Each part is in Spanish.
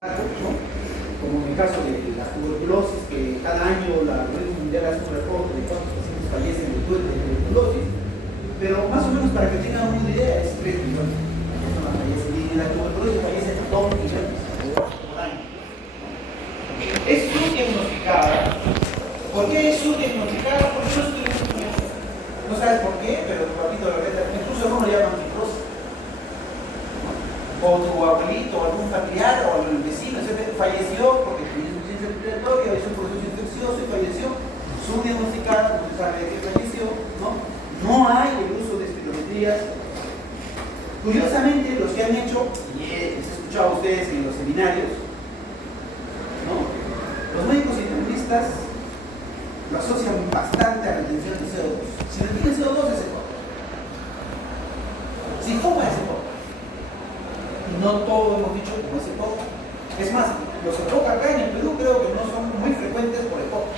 ¿no? Como en el caso de la tuberculosis, que cada año la Organización Mundial hace un reporte de cuántos pacientes fallecen de tuberculosis, pero más o menos para que tengan una idea, es 3 millones de personas fallecen, y en la tuberculosis fallecen 2 millones por año. Es subdiagnosticada. ¿Por qué es subdiagnosticada? Porque no estoy no sabes por qué, pero tu papito lo ve, incluso no lo llaman fibrosis. O tu abuelito, o algún familiar, o el vecino, etc., falleció porque tenía insuficiencia respiratoria, hizo un proceso infeccioso y falleció, subdiagnosticada, no se sabe de qué falleció, ¿no? No hay el uso de espirometrías. Curiosamente, los que han hecho, y les he escuchado a ustedes en los seminarios, ¿no? Los médicos internistas lo asocian bastante a la retención de CO2. Si retiene CO2 es EPOC. Si fuma es EPOC. No todo hemos dicho como es EPOC. Es más, los EPOC acá en el Perú creo que no son muy frecuentes por EPOC.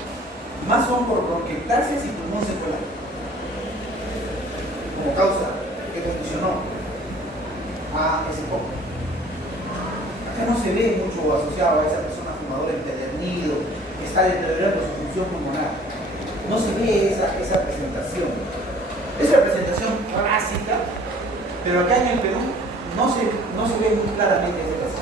Más son por bronquiectasis y pulmón secular. Como causa que condicionó a ese EPOC. Acá no se ve mucho asociado a esa persona fumadora empedernido que está deteriorando su función pulmonar. No se ve esa presentación. Es la presentación clásica, pero acá en el Perú no se ve muy claramente ese caso.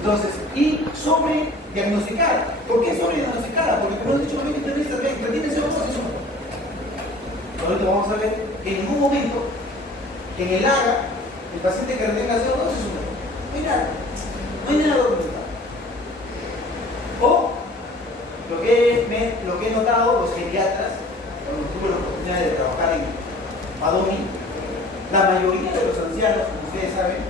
Entonces, y sobrediagnosticada. ¿Por qué sobrediagnosticada? Porque como he dicho, los internistas ven, retiene CO2 y eso. Ahorita vamos a ver que en un momento, en el AGA, el paciente que retenga CO2 es un error. No hay nada documentado. O lo que he notado, los geriatras, cuando tuve la oportunidad de trabajar en Madomi, la mayoría de los ancianos, como ustedes saben,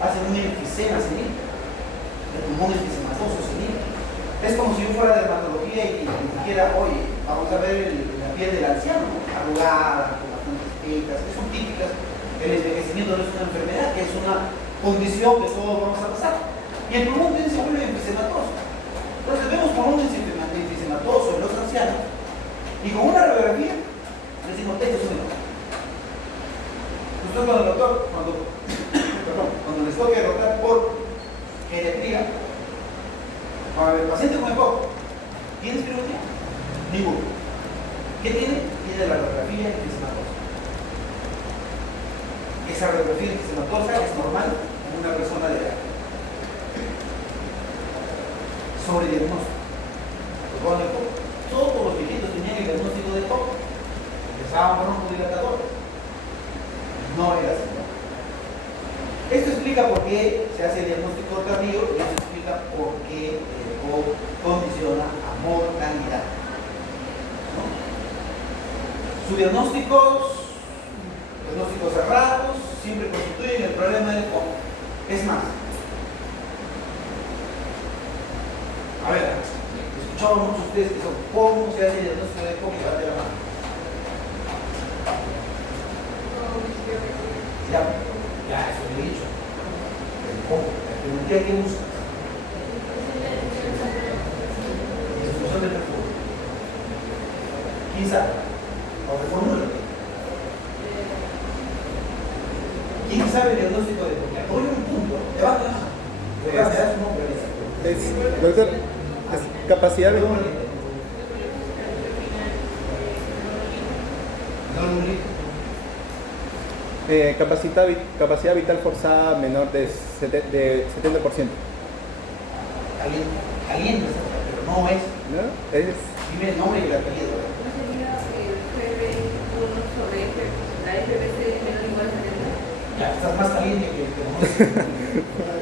hacen un enfisema senil, el pulmón enfisematoso senil. Es como si yo fuera de dermatología y dijera, oye, vamos a ver la piel del anciano, arrugada, con bastantes pecas, que son típicas. El envejecimiento no es una enfermedad, que es una condición que todos vamos a pasar. Y el pulmón se vuelve enfisematoso. Entonces vemos pulmón enfisematoso en los ancianos y con una radiografía decimos, esto es un error. Nosotros cuando el doctor, cuando les toque rotar por geriatría, para el paciente con EPOC, ¿tiene espirometría? Ninguno. ¿Qué tiene? Tiene la radiografía enfisematosa. Esa radiografía enfisematosa es normal en una persona de edad. Sobrediagnóstico. Con EPOC. Todos los viejitos tenían el diagnóstico de EPOC. Empezaban por un broncodilatador. No era así. Esto explica por qué se hace el diagnóstico tardío y esto explica por qué el EPOC condiciona a mortalidad. ¿No? Sus diagnósticos cerrados siempre constituyen el problema del EPOC. Es más, a ver, escuchamos muchos de ustedes que son cómo se hace el diagnóstico de EPOC y va de la mano. Ya, eso lo he dicho. El cómo, la geometría que buscas. Distribución del perfume. ¿Quién sabe? O reformula. ¿Quién sabe el diagnóstico de EPOC? Hoy un punto, te vas a la mano. Te das un nombre. Doctor, es capacidad de... capacidad vital forzada menor de 70%. Caliente, pero no es. ¿No? Es... Dime el nombre y la apellido. ¿No sería FB1 sobre la FBC menor o igual a 70? Ya, estás más caliente que no es.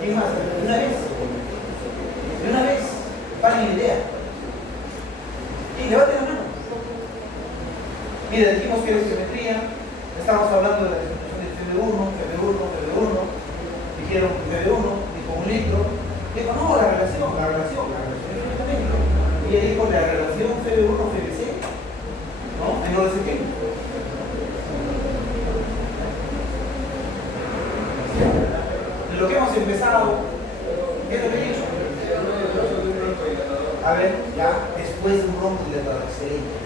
¿Qué más? De una vez, paren la idea. Y levante la mano. Mira, dijimos que era geometría, estamos hablando de la distribución de FB1, dijeron FB1, dijo un litro, dijo no, la relación directamente. Y ella dijo la relación FB1-FBC, ¿no? En orden pequeño. De lo que hemos empezado, ¿qué es lo que he dicho? A ver, ya, después de un bronquidilatador, excelente.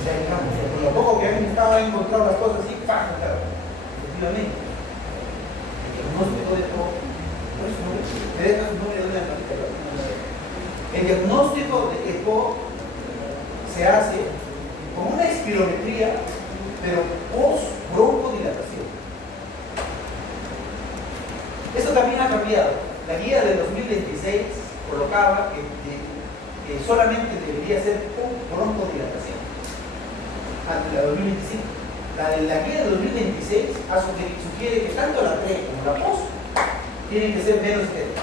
O sea, digamos, con lo poco que han estado encontrado las cosas así, ¡pam! Claro, efectivamente. diagnóstico de EPOC, el diagnóstico de EPOC se hace con una espirometría, pero post-broncodilatación. Esto también ha cambiado. La guía de 2026 colocaba que solamente debería ser con broncodilatación. Ante la 2025. La guía de 2026 sugiere que tanto la pre como la post tienen que ser menos de 70.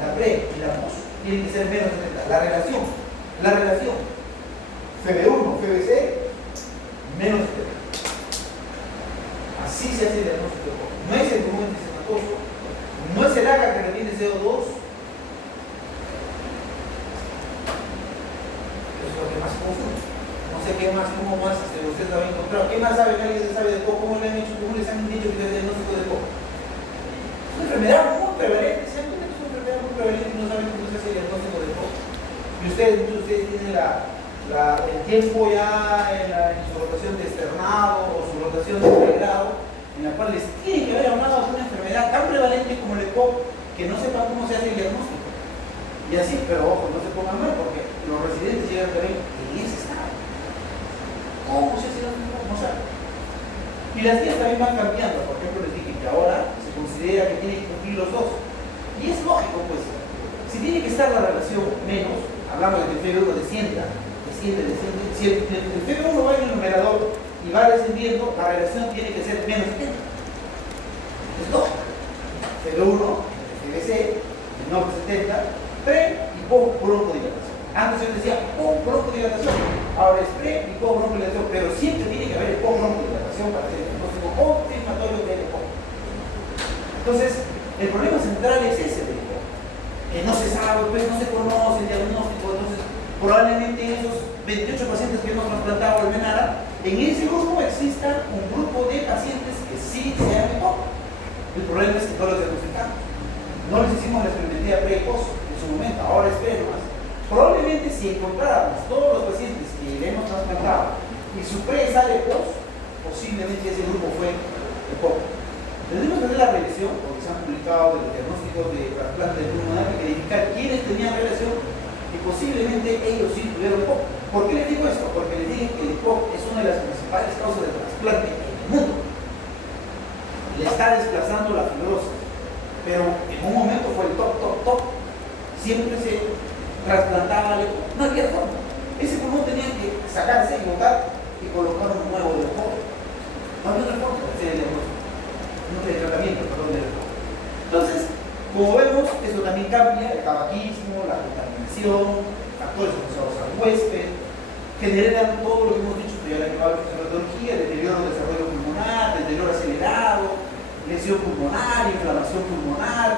La pre y la post tienen que ser menos de 70. La relación FB1, FBC, menos de 70. Así se hace el diagnóstico. No es el volumen sematoso, no es el ACA que retiene CO2. Es lo que más confunde. No sé qué más, cómo más ustedes lo habían encontrado. ¿Qué más sabe? ¿Alguien sabe de POC? ¿Cómo le han hecho? ¿Cómo les han dicho que es el diagnóstico de POC? Es una enfermedad muy prevalente, simplemente es una enfermedad muy prevalente y no saben cómo se hace el diagnóstico de POC. Y muchos de ustedes tienen el tiempo ya en su rotación de externado o su rotación de integrado, en la cual les tiene que haber hablado de una enfermedad tan prevalente como el EPOC, que no sepan cómo se hace el diagnóstico. Y así, pero ojo, no se pongan mal, porque los residentes llegan también en ese estado. ¿Cómo se hace el diagnóstico? No saben. Y las guías también van cambiando. Por ejemplo, les dije que ahora se considera que tienen que cumplir los dos. Y es lógico, pues. Si tiene que estar la relación menos, hablamos de que el FB1 descienda. Si el FB1 va en el numerador y va descendiendo, la relación tiene que ser menos 70. Es lógico. FB1, FBC, menor de 70, pre y post broncodilatación. Antes yo decía post broncodilatación, ahora es pre y post broncodilatación, pero siempre tiene que haber post broncodilatación para hacer el diagnóstico confirmatorio de EPOC. Entonces, el problema central es ese de EPOC, que no se sabe, pues no se conoce el diagnóstico. Entonces, probablemente en esos 28 pacientes que hemos trasplantado al Menara, en ese grupo exista un grupo de pacientes que sí sean EPOC. El problema es que no los diagnosticamos. No les hicimos la experimentía pre y post en su momento, ahora espero más. Probablemente si encontráramos todos los pacientes que le hemos trasplantado y su pre sale post, posiblemente ese grupo fue EPOC. Tenemos que hacer la revisión, porque se han publicado de los diagnósticos de trasplante de pulmonar y verificar quiénes tenían relación y posiblemente ellos sí tuvieron EPOC. ¿Por qué les digo esto? Porque les dije que el EPOC es una de las principales causas de trasplante en el mundo. Le está desplazando la fibrosis, pero en un momento fue el top. Siempre se trasplantaba el EPOC. No había forma. Ese pulmón tenía que sacarse y botar y colocar un nuevo de EPOC. No había otra forma de hacer el diagnóstico. No de tratamiento, perdón, del EPOC. Entonces, como vemos, eso también cambia, el tabaquismo, la contaminación, factores asociados al huésped, generan todo lo que hemos dicho, ya la fisiopatología, deterioro del desarrollo pulmonar, deterioro acelerado, lesión pulmonar, inflamación pulmonar,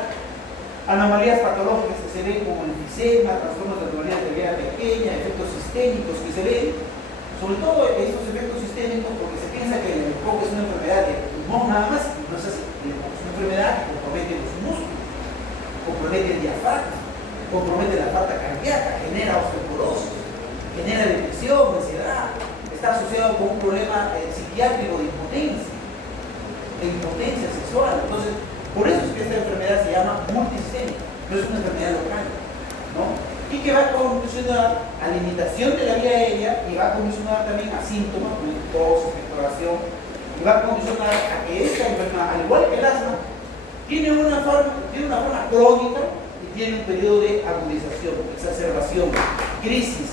anomalías patológicas que se ven como enfisema, trastornos de anomalías de vía pequeña, efectos sistémicos que se ven, sobre todo estos efectos sistémicos, porque se piensa que el EPOC es una enfermedad de pulmón nada más, y no es así. El EPOC es una enfermedad que compromete los músculos, compromete el diafragma, compromete la falta cardíaca, genera osteoporosis, genera depresión, ansiedad, está asociado con un problema psiquiátrico de impotencia sexual. Entonces, por eso es que esta enfermedad se llama multisistémica, no es una enfermedad local, ¿no? Y que va a condicionar a limitación de la vía aérea y va a condicionar también a síntomas como tos, expectoración, y va a condicionar a que esta enfermedad, al igual que el asma, tiene una forma crónica y tiene un periodo de agudización, exacerbación, crisis,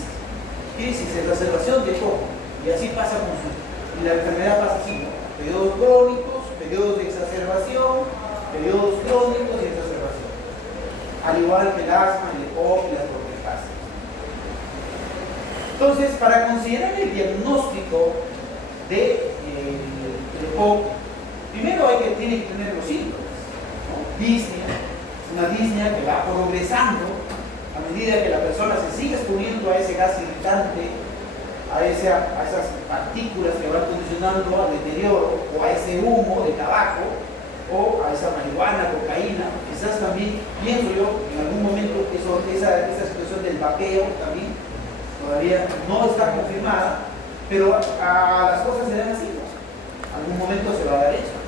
exacerbación de todo. Y así pasa con y la enfermedad pasa así, ¿no? Periodos crónicos, periodos de exacerbación, periodos crónicos y exacerbación. Al igual que el asma, el EPOC y las bronquiolitis. Entonces, para considerar el diagnóstico de EPOC, primero tiene que tener los síntomas, ¿no? Disnea, una disnea que va progresando a medida que la persona se sigue exponiendo a ese gas irritante, a esas partículas que van condicionando al deterioro, o a ese humo de tabaco, o a esa marihuana, cocaína. Quizás también, pienso yo, en algún momento esa situación del vapeo también todavía no está confirmada, pero a las cosas se dan así, ¿no? Algún momento se va a dar eso.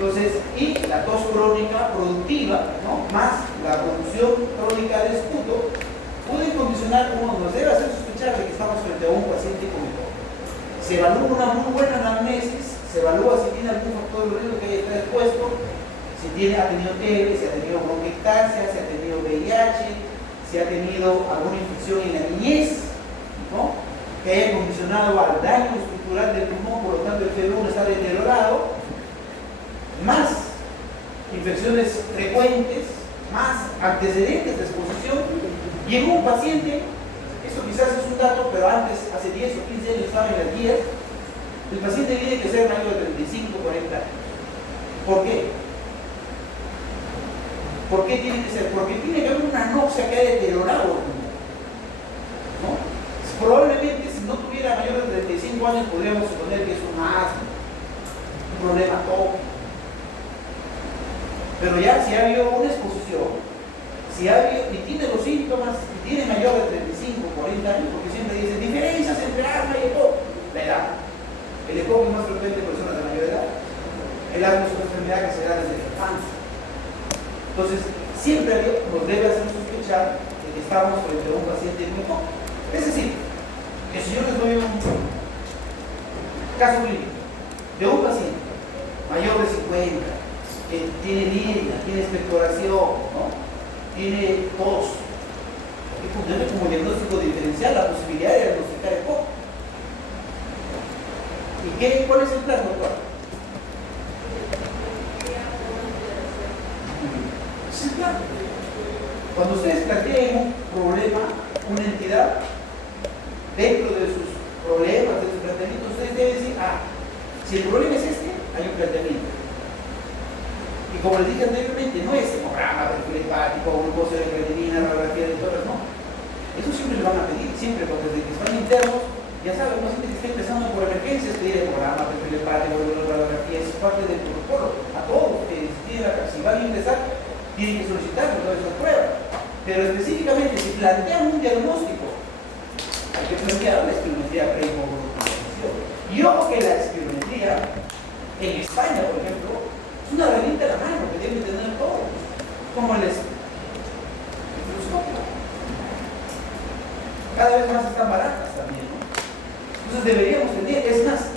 Entonces, y la tos crónica productiva, ¿no? Más la producción crónica de esputo, puede condicionar, como nos debe hacer sospechar de que estamos frente a un paciente con EPOC. Se evalúa una muy buena anamnesis, se evalúa si tiene algún factor de riesgo que haya estado expuesto, si ha tenido TB, si ha tenido bronquiectasia, si ha tenido VIH, si ha tenido alguna infección en la niñez, ¿no? Que haya condicionado al daño estructural del pulmón, por lo tanto el FeB1 está deteriorado, más infecciones frecuentes, más antecedentes de exposición. Llegó un paciente, esto quizás es un dato, pero antes, hace 10 o 15 años estaba en las guías, el paciente tiene que ser mayor de 35, 40 años. ¿Por qué? ¿Por qué tiene que ser? Porque tiene que haber una anoxia que haya deteriorado el pulmón, ¿no? Probablemente si no tuviera mayor de 35 años podríamos suponer que es un asma, un problema tópico. Pero ya si ha habido una exposición, si ha habido, y tiene los síntomas, y tiene mayor de 35, 40 años, porque siempre dicen diferencias entre asma y EPOC, la edad. El EPOC es más frecuente en personas de mayor edad. El asma es una enfermedad que se da desde la infancia. Entonces, siempre nos debe hacer sospechar de que estamos frente a un paciente con EPOC. Es decir, que si yo les doy un caso clínico de un paciente mayor de 50, que tiene línea, tiene expectoración, ¿no? Tiene tos, hay que ponerle como diagnóstico diferencial la posibilidad de diagnosticar EPOC. ¿Y cuál es el plan, doctor? Es el plan. Cuando ustedes planteen un problema, una entidad, dentro de sus problemas, de sus planteamientos, ustedes deben decir, si el problema es este, hay un planteamiento. Y como les dije anteriormente, no es hemograma, perfil hepático, glucosa de creatinina, radiografía de todas, no. Eso siempre le van a pedir, siempre, porque desde que están internos, ya saben, un paciente que está empezando por emergencias, pedir hemograma, perfil hepático, radiografía, es parte del protocolo. A todos, si van a ingresar, tienen que solicitar todas esas pruebas. Pero específicamente, si plantean un diagnóstico, hay que plantear la espirometría pre-inmunodepresión. Y ojo que la espirometría, en España, por ejemplo, es una herramienta a la mano que deben tener todos, como el microscopio. Cada vez más están baratas también, ¿no? Entonces deberíamos tener, es más,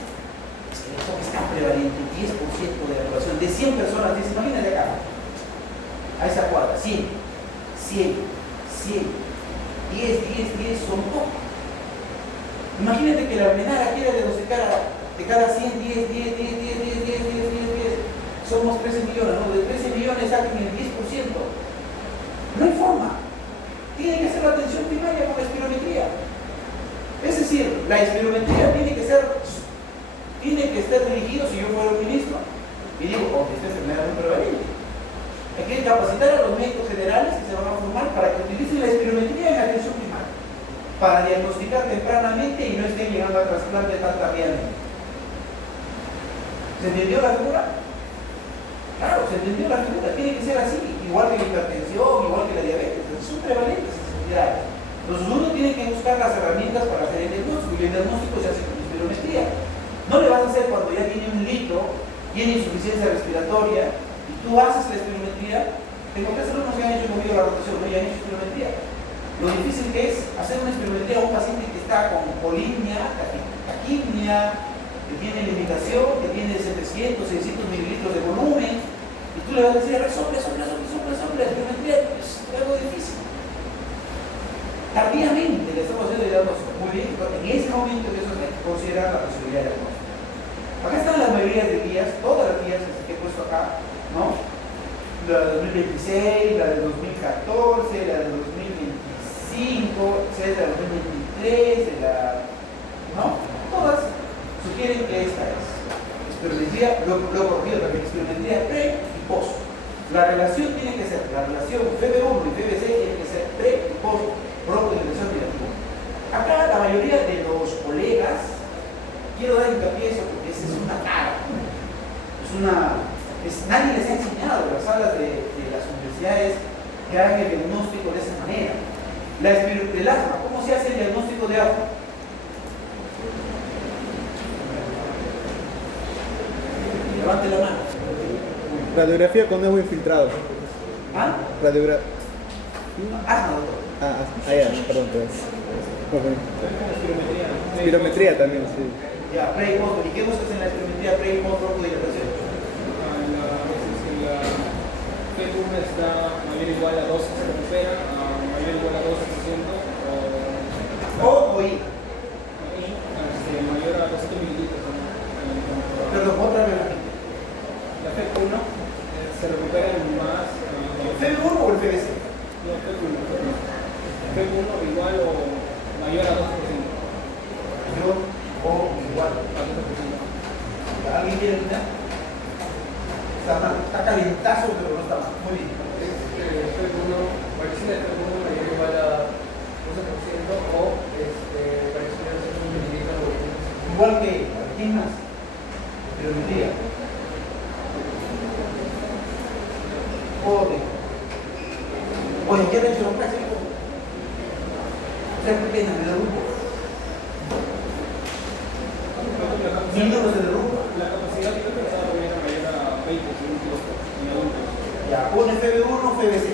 es que el EPOC es tan prevalente, 10% de la población, de 100 personas, imagínate acá, a esa cuadra, 100, 10 son pocos. Imagínate que la ordenada quiera diagnosticar de cada 100, 10. Somos 13 millones, ¿no? De 13 millones saquen el 10%. No hay forma. Tiene que ser la atención primaria con la espirometría. Es decir, la espirometría tiene que estar dirigido, si yo fuera un ministro, y digo, esta enfermedad es muy prevalente. Hay que capacitar a los médicos generales que se van a formar para que utilicen la espirometría en la atención primaria, para diagnosticar tempranamente y no estén llegando a trasplante tan tardíamente. ¿Se entendió la figura? Claro, se entendió la figura, tiene que ser así, igual que la hipertensión, igual que la diabetes, son prevalentes esas entidades. Entonces uno tiene que buscar las herramientas para hacer el diagnóstico, y el diagnóstico se hace con espirometría. No le vas a hacer cuando ya tiene un litro, tiene insuficiencia respiratoria, y tú haces la espirometría. Tengo que hacer unos que han hecho conmigo la rotación, no ya han hecho espirometría. Lo difícil que es hacer una espirometría a un paciente que está con polimia, taquipnia, que tiene limitación, que tiene 700, 600 mililitros de volumen, y tú le vas a decir, resople, la espirometría es algo difícil. Tardíamente le estamos haciendo el diagnóstico, muy bien, pero en ese momento que eso hay que considerar la posibilidad de diagnóstico. Acá están las mayorías de guías, todas las guías que he puesto acá, ¿no? La de 2026, la de 2014, la de 2025, la de 2023, ¿no? Todas sugieren que esta es espirometría, lo corrido también, espirometría pre y post. La relación tiene que ser, la relación FeB1 y FeB6 tiene que ser pre y post broncohidratación negativa. Acá la mayoría de los colegas, quiero dar hincapié a eso porque esa es una cara, nadie les ha enseñado en las salas de las universidades que hagan el diagnóstico de esa manera. El asma, ¿cómo se hace el diagnóstico de asma? Levante la mano. Radiografía con nuevo infiltrado. ¿Ah? Radiogra... Asma, doctor. Ya, perdón, pues. Espirometría también, sí. Ya, pre y post. ¿Y qué buscas en la espirometría pre y post bronco-dilatación? La P1 está mayor o igual a 12, se recupera, mayor o igual a 12%, O I. y mayor a 200 mililitros. Perdón, otra vez. La P1 se recupera en más. ¿FEB1 o el FBC? No, P1 igual o mayor a 12%. Yo o igual. ¿Alguien quiere terminar? Está mal, está calentazo, pero no está mal. Muy bien. P1, varicela de P1 mayor o igual a 12% o varicela de 100 mililitros. Igual que ¿quién más? Espirometría. Joder. Oye, ¿qué le he hecho un práctico? O sea, qué pena, me derrumbo. Mi número se derrumba. La capacidad que pensaba también era mayor a 20 segundos en adultos. Ya, pone FB1 o FBC.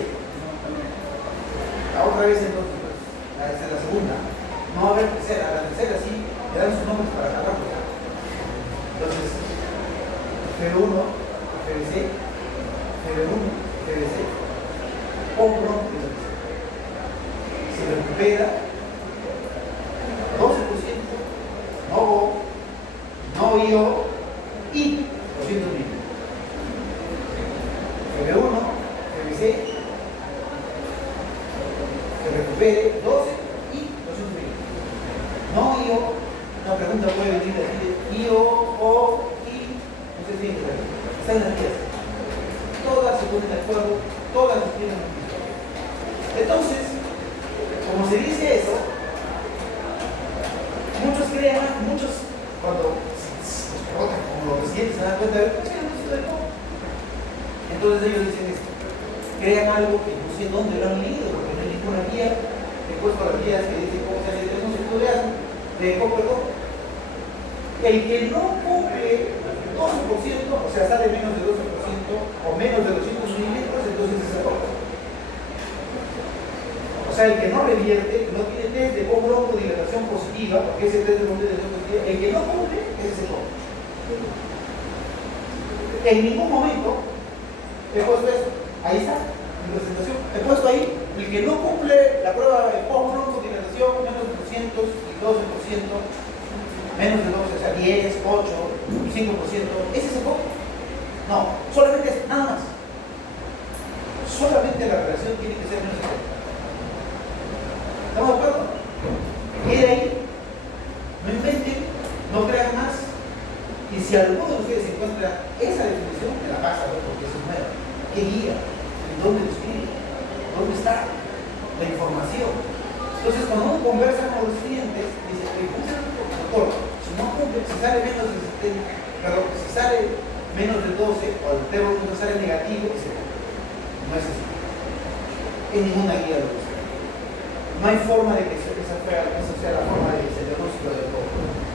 La otra vez entonces, pues, esa es la segunda. No va a haber tercera, la tercera sí, le dan sus nombres para cada rato. Entonces, FB1, FBC, FB1, FBC, o bronco. Se recupera 12%, no IO y 200 mil. FB1, FBC, se recupere 12 y 200 mil. No IO, una pregunta puede venir de IO o I, no sé si están en las vías. Todas se ponen de acuerdo, todas tienen un mismo. Entonces, como se dice eso, muchos creen, cuando como los residentes se dan cuenta de que no de todo. Entonces ellos dicen esto, crean algo que no sé dónde lo han leído, porque no hay ninguna guía, he puesto las guías que dicen cómo se hace un estudiado de perdón. El que no cumple 12%, o sea, sale menos de 12% o menos de 200 mililitros, entonces es error. O sea, el que no revierte, no tiene test de bronco-dilatación positiva, porque ese test de bronco-dilatación positiva, el que no cumple, ese es error. En ningún momento he puesto eso. Ahí está, mi presentación. He puesto ahí, el que no cumple la prueba de bronco-dilatación, menos de 200 y 12%, menos de 12, o sea, 10, 8, 5%, ese es el poco. No, solamente es nada más. Solamente la relación tiene que ser menos de 40. ¿Estamos de acuerdo? Quede ahí, no inventen, no crean más. Y si alguno de ustedes encuentra esa definición, me la pasa, ¿no? Porque es nueva. ¿Qué guía? ¿En dónde lo escribe? ¿Dónde está la información? Entonces, cuando uno conversa con los clientes, dice, doctor, si no cumple, si sale menos de 70, perdón, si sale menos de 12 o el termómetro sale negativo, dice, no es así. En ninguna guía lo dice. No hay forma de que esa sea la forma de que se diagnóstico del todo.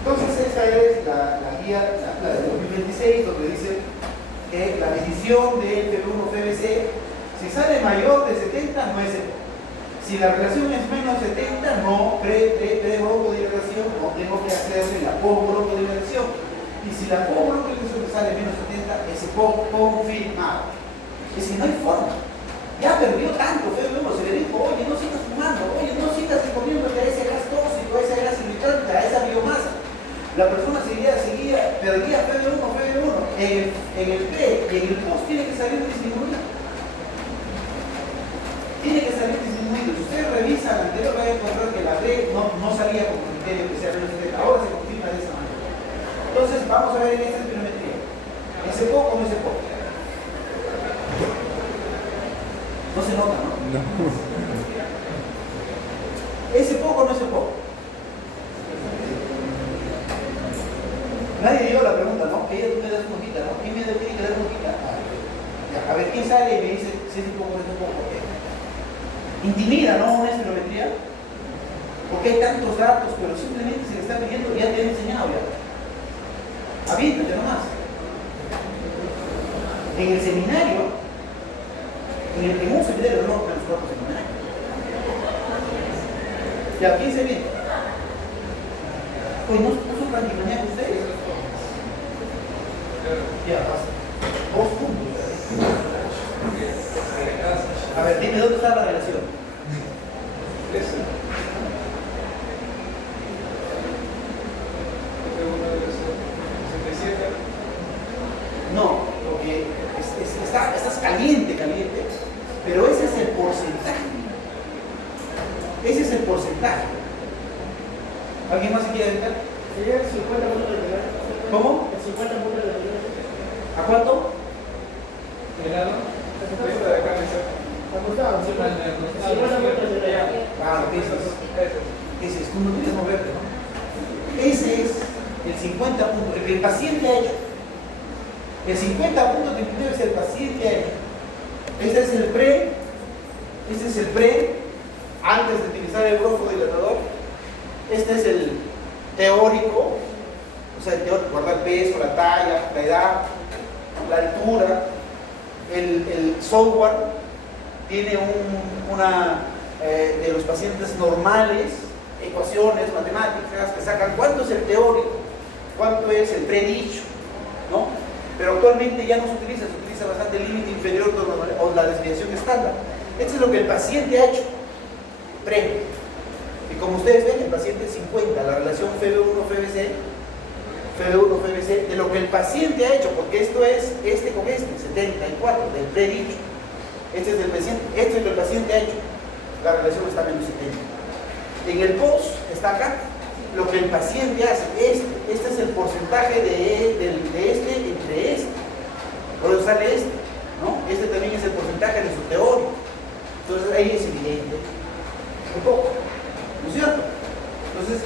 Entonces, esta es la guía, la de 2026, donde dice que la medición del FB1-FBC, si sale mayor de 70, no es EPO. Si la relación es menos 70, no pre-bronco-dilatación, no tengo que hacerle la post-bronco-dilatación. Y si la post-bronco-dilatación sale menos 70, es EPO confirmado. Es que no hay forma. Ya perdió tanto, FB1, se le dijo, oye, no sigas fumando, oye, no sigas comiendo a ese gas tóxico, a esa gas irritante, a esa biomasa. La persona perdía FB1, en el pre y en el post tiene que salir disminuido. Tiene que salir disminuido. Si ustedes revisan la anterior, van a encontrar que la pre no salía con criterio que sea menos 70. Ahora se confirma de esa manera. Entonces, vamos a ver en esta espirometría. ¿Ese poco o no ese poco? No se nota, ¿no? No. ¿Ese poco o no ese poco? Nadie dio la pregunta, ¿no? Ella tú me das una hojita, ¿no? ¿Quién me tiene que dar una hojita? A ver, ¿quién sale y me dice si es un poco o no es un poco? Intimida, ¿no? Una espirometría. Porque hay tantos datos, pero simplemente se le está pidiendo, ya te he enseñado ya. Aviéntate nomás. En el seminario, en un seminario no en los cuerpos seminarios. ¿Ya quién se viene? Pues no son plantimaníacos ustedes. Ya, basta. 2 puntos. A ver, dime dónde está la relación. No, porque estás caliente, pero ese es el porcentaje. Ese es el porcentaje. ¿Alguien más se quiere dedicar? Sería el 50% de la. ¿Cómo? El 50% de la. ¿A cuánto? Helado. Esta de acá me saca. Acostado, 50% de la. Ah, ese es, tú no quieres moverte, ¿no? Ese es el 50 puntos, el que el paciente ha hecho. El 50 puntos de criterio es el paciente ha hecho. Este es el pre, antes de utilizar el broncodilatador. Este es el teórico, o sea, el teórico, guardar el peso, la talla, la edad, la altura. El software tiene una de los pacientes normales, ecuaciones, matemáticas, que sacan cuánto es el teórico, cuánto es el predicho, ¿no? Pero actualmente ya no se utiliza bastante el límite inferior o la desviación estándar. Esto es lo que el paciente ha hecho, pre. Y como ustedes ven, el paciente es 50, la relación FB1-FBC, de lo que el paciente ha hecho, porque esto es este con este, 74, del predicho. Este es del paciente, esto es lo que el paciente ha hecho, la relación está menos 70. En el post está acá, lo que el paciente hace, este es el porcentaje de este entre este, por eso sale este, ¿no? Este también es el porcentaje de su teórico, entonces ahí es evidente, un poco, ¿no es cierto? Entonces,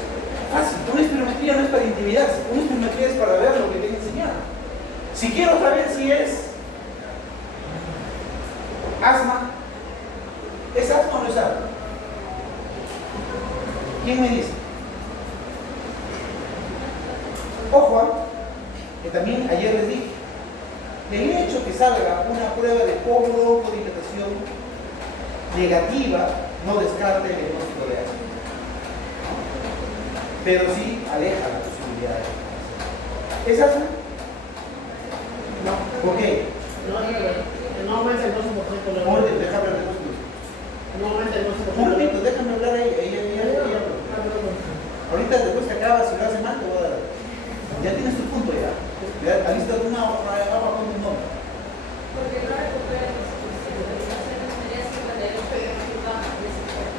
fácil, una espirometría no es para intimidarse, una espirometría es para ver lo que te he enseñado. Si quiero saber si es asma, ¿es asma o no es asma? ¿Quién me dice? Ojo, que también ayer les dije, el hecho que salga una prueba de broncolilatación negativa no descarta el diagnóstico de asma, ¿no? Pero sí aleja la posibilidad de asma. ¿Es asma? No. ¿Por qué? No aumenta el 12%. Déjame hablar. No aumenta el 12%. Un momento, déjame hablar ahí. Ahorita después que acabas, si lo hace mal, te voy a dar. Ya tienes tu punto ya. Alista una hoja con tu nombre. Porque no recupera las exposiciones cuando el PV baja de ese cuerpo.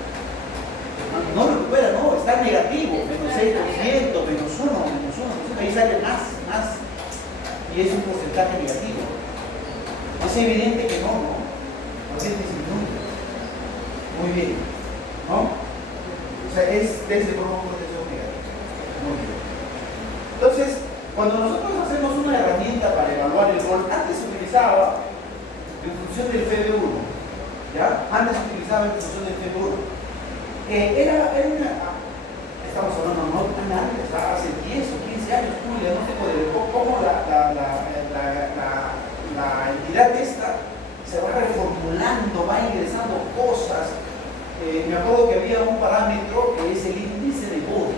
No recupera, no, está negativo, menos 6%, menos 1, ahí sale más, y es un porcentaje negativo. Es evidente que no. Paciente sin número. Muy bien, ¿no? O sea, es desde broncoprotección negativa. Muy bien. Entonces, cuando nosotros hacemos una herramienta para evaluar el gol, antes se utilizaba en función del FB1, ¿ya? Antes se utilizaba en función del FB1. Estamos hablando no tan antes, hace 10 o 15 años, Julia, no sé cómo la entidad esta se va reformulando, va ingresando cosas. Me acuerdo que había un parámetro que es el índice de Bode.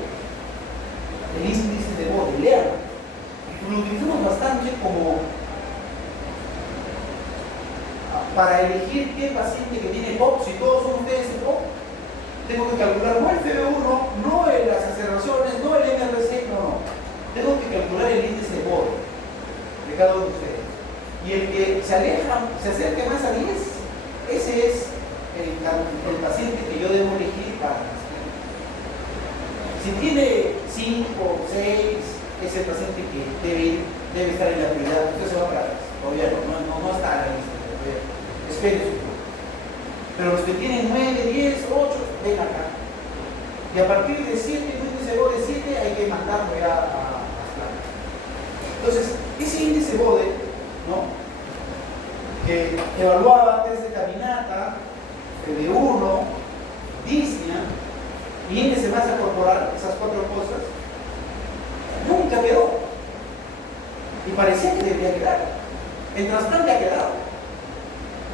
El índice de Bode, lean. Lo utilizamos bastante como para elegir qué paciente que tiene POP, si todos son ustedes de POP, tengo que calcular no el FB1, no las aceleraciones, no el MRC, no. Tengo que calcular el índice de Bode de cada uno de ustedes. Y el que se acerque más a 10, ese es el paciente que yo debo elegir para. Si tiene 5 o 6, es el paciente que debe estar en la prioridad. Usted se va para atrás. Todavía no está en la lista. Espere su turno. Pero los que tienen 9, 10, 8, ven acá. Y a partir de 7, índice Bode 7, hay que mandarlo ya a las plantas. Entonces, ese índice Bode, ¿no?, que evaluaba test de caminata, FB1, disnea y índice de masa corporal, esas 4 cosas, nunca quedó. Y parecía que debería quedar. El trasplante ha quedado,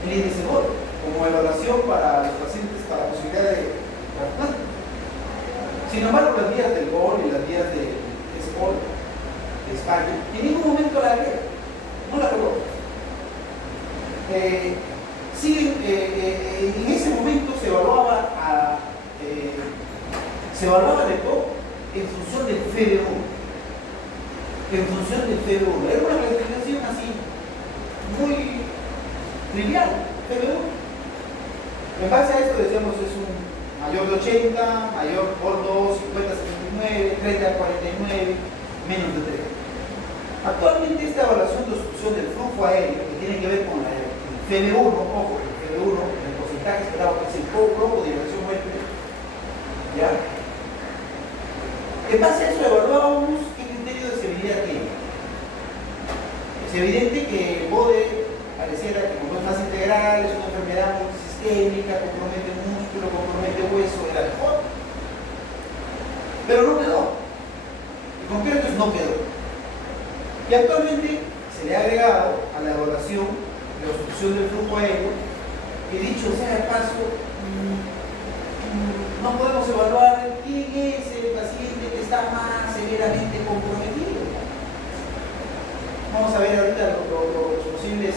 el índice GOL, como evaluación para los pacientes para posibilidad de trasplante. Sin embargo, las guías del GOL y las guías de SPOL de España, en ningún momento la agregan, no la logró. En ese momento se evaluaba de todo en función del FEB1. En función del FEB1. Era una clasificación así, muy trivial, FEB1. En base a esto decíamos es un mayor de 80, mayor por 2, 50 a 79, 30 a 49, menos de 3. Actualmente esta evaluación de obstrucción del flujo aéreo, que tiene que ver con el FEB1, ojo, el FEB1, el porcentaje esperado, que es el globo de dirección muerte, ¿ya? En base a eso evaluábamos qué criterio de severidad tiene. Es evidente que el BODE pareciera que como es más integral, es una enfermedad multisistémica, compromete músculo, compromete hueso, era mejor. Pero no quedó. En concreto no quedó. Y actualmente se le ha agregado a la evaluación de obstrucción del flujo aéreo, que dicho sea de paso, no podemos evaluar quién es el paciente que está más severamente comprometido. Vamos a ver ahorita los posibles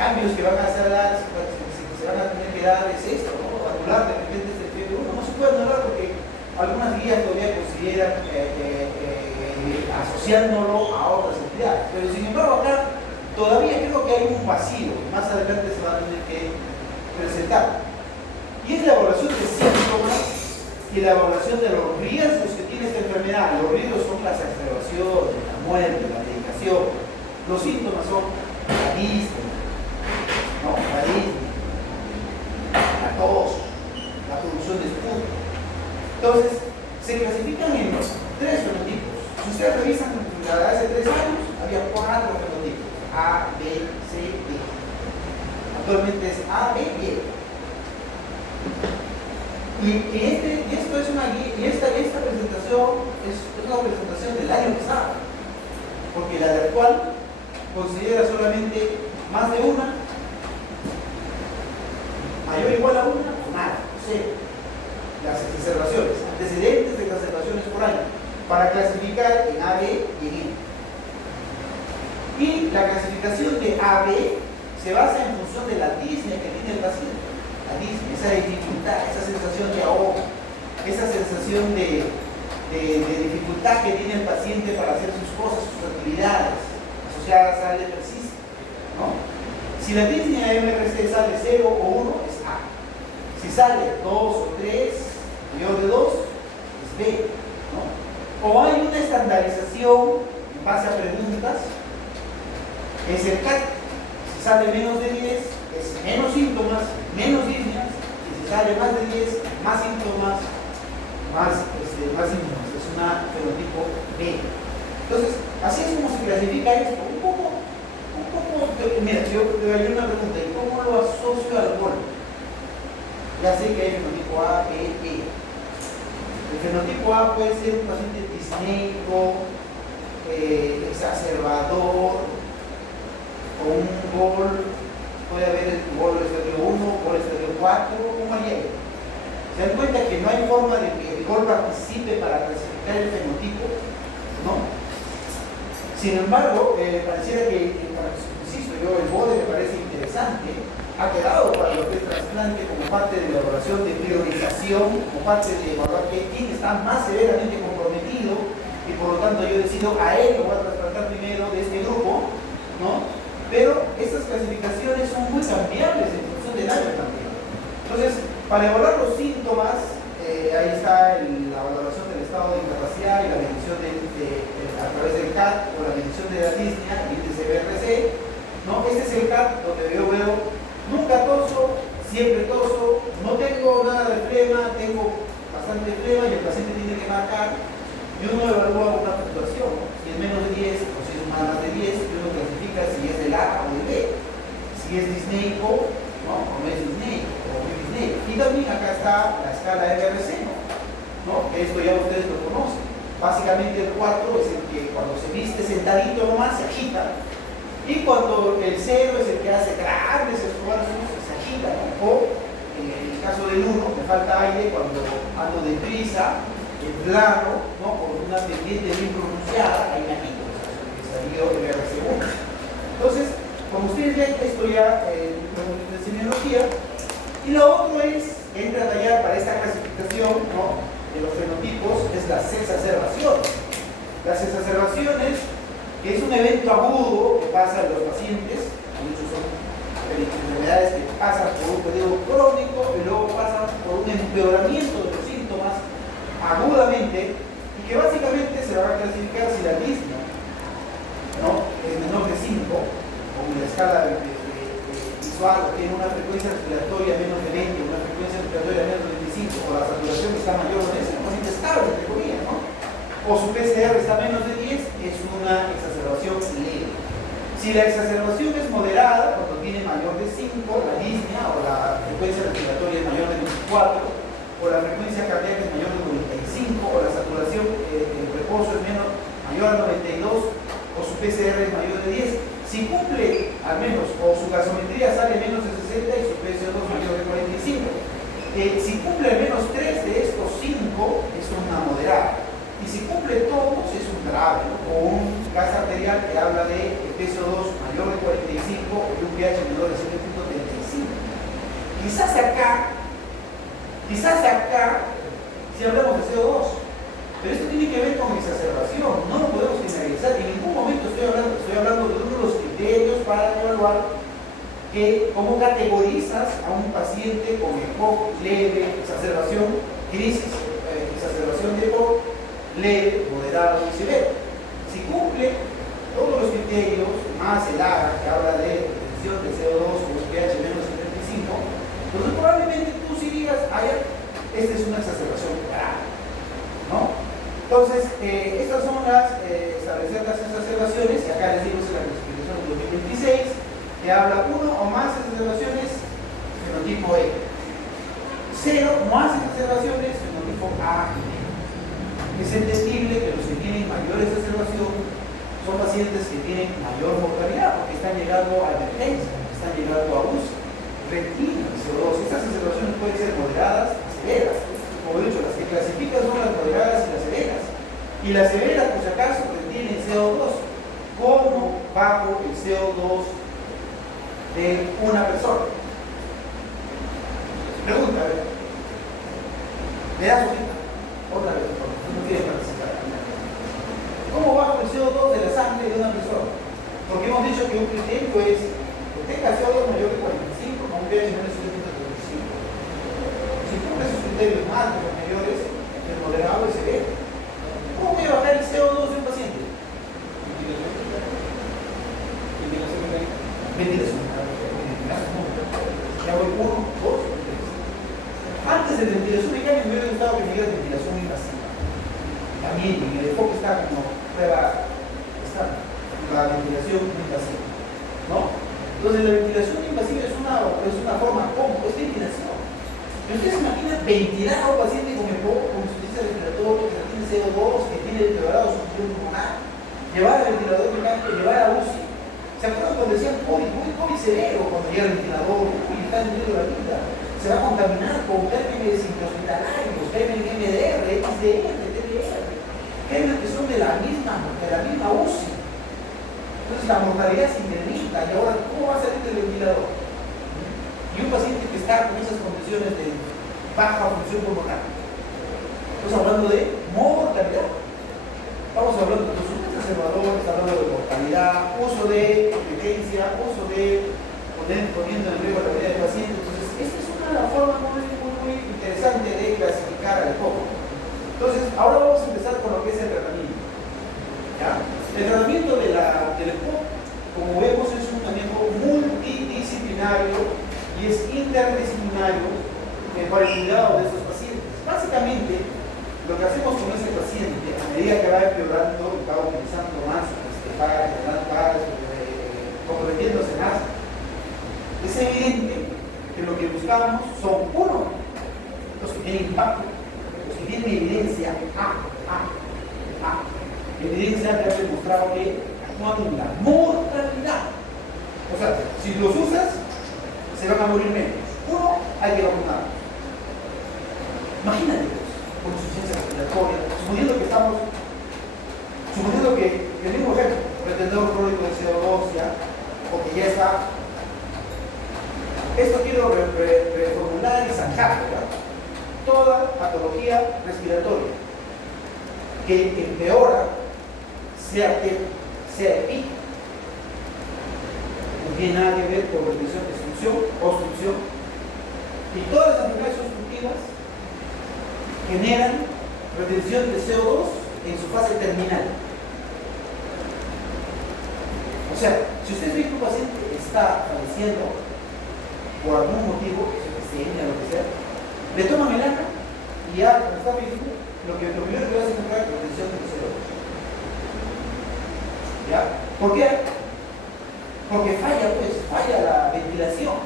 cambios que van a hacer se van a tener que dar es esto, ¿no? Anular de repente este FEB1. No se puede anular porque algunas guías todavía consideran asociándolo a otras entidades. Pero sin embargo acá todavía creo que hay un vacío que más adelante se va a tener que presentar. Y es la evaluación de síntomas y la evaluación de los riesgos que tiene esta enfermedad. Los riesgos son las exacerbaciones, la muerte, la medicación. Los síntomas son la disnea, ¿no? La disnea, la tos, la producción de esputo. Entonces, se clasifican en los 3 fenotipos. Si ustedes revisan hace 3 años, había 4 fenotipos: A, B, C, D. Actualmente es A, B y E. Esta presentación es una presentación del año pasado, porque la del cual considera solamente más de una, mayor o igual a una, o nada, cero. Las exacerbaciones, antecedentes de exacerbaciones por año, para clasificar en A, B y en E. Y la clasificación de A, B se basa en función de la disnea que tiene el paciente. La disnea, esa dificultad, esa sensación de ahogo, esa sensación de dificultad que tiene el paciente para hacer sus cosas, sus actividades asociadas al ejercicio, ¿no? Si la disnea MRC sale 0 o 1, es A. Si sale 2 o 3, mayor de 2, es B, ¿no? O hay una estandarización en base a preguntas, es el CAT. Si sale menos de 10, es menos síntomas, menos disneas. Y si sale más de 10, más síntomas, más síntomas. Es un fenotipo B. Entonces, así es como se clasifica esto. Mira, yo le haría una pregunta: ¿y cómo lo asocio al GOL? Ya sé que hay fenotipo A, B, E. El fenotipo A puede ser un paciente disneico, exacerbador, con un GOL, puede haber el GOL estadio 1, GOL estadio 4, como ayer. ¿Se dan cuenta que no hay forma de que el GOL participe para clasificar el fenotipo? No. Sin embargo, pareciera que, insisto yo, el BODE me parece interesante, ha quedado para lo que es trasplante como parte de la evaluación de priorización, como parte de evaluar quién está más severamente comprometido, y por lo tanto yo decido a él lo voy a trasplantar primero de este grupo, ¿no? Pero estas clasificaciones son muy cambiables en función del año también. Entonces, para evaluar los síntomas, ahí está la valoración del estado de incapacidad y la medición a través del CAT o la medición de la disnea, índice BRC, ¿no? Este es el CAT donde yo veo nunca toso, siempre toso, no tengo nada de flema, tengo bastante flema y el paciente tiene que marcar, y uno evalúa una puntuación, ¿no? Si es menos de 10 o si es más de 10, y uno clasifica si es del A o del B, si es disneico, ¿no? O no es disneico, o muy disneico. Y también acá está la escala RRC, ¿no? Que esto ya ustedes lo conocen. Básicamente el 4 es el que cuando se viste sentadito nomás se agita, Y cuando el 0 es el que hace grandes esfuerzos, se agita, ¿no? O en el caso del 1, me falta aire cuando ando deprisa, en plano, ¿no? Con una pendiente bien pronunciada, ahí me agito, el salido de RC1. Entonces, como ustedes ven, esto ya de semiología. Y lo otro es, entra a tallar para esta clasificación, ¿no?, de los fenotipos, es las exacerbaciones. Las exacerbaciones, que es un evento agudo que pasa en los pacientes, muchos son enfermedades que pasan por un periodo crónico y luego pasan por un empeoramiento de los síntomas agudamente, y que básicamente se va a clasificar si la disnea, ¿no?, es menor de 5, como en la escala visual, tiene una frecuencia respiratoria menos de 20, una frecuencia respiratoria menos de 25, o la saturación está mayor de eso, es un paciente estable, entre comillas, ¿no? O su PCR está menos de 10, es una exacerbación leve. Si la exacerbación es moderada, cuando tiene mayor de 5, la disnea o la frecuencia respiratoria es mayor de 24, o la frecuencia cardíaca es mayor de 95, o la saturación en reposo es mayor a 92, o su PCR es mayor de 10. Si cumple al menos, o su gasometría sale menos de 60 y su PCO2 mayor de 45. Si cumple al menos 3 de estos 5, es una moderada. Y si cumple todos, es un grave, ¿no?, o un gas arterial que habla de PCO2 mayor de 45 y un pH menor de 7.35. Quizás acá, si hablamos de CO2, pero esto tiene que ver con exacerbación, no lo podemos generalizar. En ningún momento estoy hablando de uno de los criterios para evaluar cómo categorizas a un paciente con EPOC leve, exacerbación, crisis, exacerbación de EPOC, leve, moderado y severo. Si cumple todos los criterios, más el AGA, que habla de retención de CO2 con pH menos de 75, entonces probablemente tú sí digas, esta es una exacerbación grave, ¿no? Entonces, estas son establecer las exacerbaciones, y acá les digo es la clasificación del 2026, que habla uno o más exacerbaciones, fenotipo E. 0 más exacerbaciones, fenotipo A y B. Es entendible que los que tienen mayor exacerbación son pacientes que tienen mayor mortalidad, porque están llegando a emergencia, están llegando a UCI, retina, CO2. Estas exacerbaciones pueden ser moderadas y severas. Como he dicho, las que clasifican son las moderadas y las severas. Y las severas, por si acaso, retienen CO2. ¿Cómo bajo el CO2 de una persona? Pregunta, a ver. ¿Me das ahorita? Otra vez, por favor. No quiere participar. ¿Cómo bajo el CO2 de la sangre de una persona? Porque hemos dicho que un criterio es que tenga CO2 mayor de 45 con un pH menor de 7.35. Si cumple esos criterios más o mayores, el moderado es severo. ¿Cómo voy a bajar el CO2 de un paciente? Ventilación. Ya voy 1, 2, 3. Antes de ventilación mecánica me hubiera gustado que me diera ventilación invasiva. También en el enfoque está como prueba, está la ventilación invasiva, ¿no? Entonces la ventilación invasiva es una forma común, es ventilación. Pero ustedes se imaginan ventilar a un paciente con EPOC, con insuficiencia respiratoria, que tiene CO2, que tiene deteriorado su función pulmonar, llevar al ventilador mecánico, llevar a UCI. ¿Se acuerdan cuando decían COVID severo cuando llega el ventilador? Uy, está en medio de la vida. Se va a contaminar con gérmenes intrahospitalarios, gérmenes MDR, XDR, TDR, gérmenes que son de la misma UCI. Entonces la mortalidad se incrementa. Y ahora, ¿cómo va a salir del ventilador? Y un paciente que está con esas condiciones de baja función pulmonar. Estamos hablando de mortalidad. Estamos hablando de un exacerbador, estamos hablando de mortalidad, uso de competencia, uso de poniendo en riesgo la vida del paciente. Entonces, esta es una forma muy interesante de clasificar al EPOC. Entonces, ahora vamos a empezar con lo que es el tratamiento. ¿Ya? El tratamiento del EPOC, como vemos, es un tratamiento multidisciplinario y es interdisciplinario para el cuidado de estos pacientes. Básicamente, lo que hacemos con este paciente, a medida que va empeorando y va utilizando más, comprometiéndose más, es evidente que lo que buscamos son, uno, los que tienen impacto, los que tienen evidencia evidencia que ha demostrado que actuando en la mortalidad. O sea, si los usas, se van a morir menos. Uno, hay que vacunar. Imagínate, con insuficiencia respiratoria, suponiendo que el mismo ejemplo, retendedor crónico de CO2 ya, o que ya está. Esto quiero reformular y zanjar, ¿verdad? Toda patología respiratoria que empeora, sea EPI, no tiene nada que ver con restricción, destrucción, obstrucción, y todas las enfermedades obstructivas generan retención de CO2 en su fase terminal. O sea, si usted ve que un paciente está falleciendo por algún motivo, septicemia, lo que sea, le toman el ANA y ya cuando está vivo, lo primero que va a hacer es encontrar retención de CO2. ¿Ya? ¿Por qué? Porque falla la ventilación,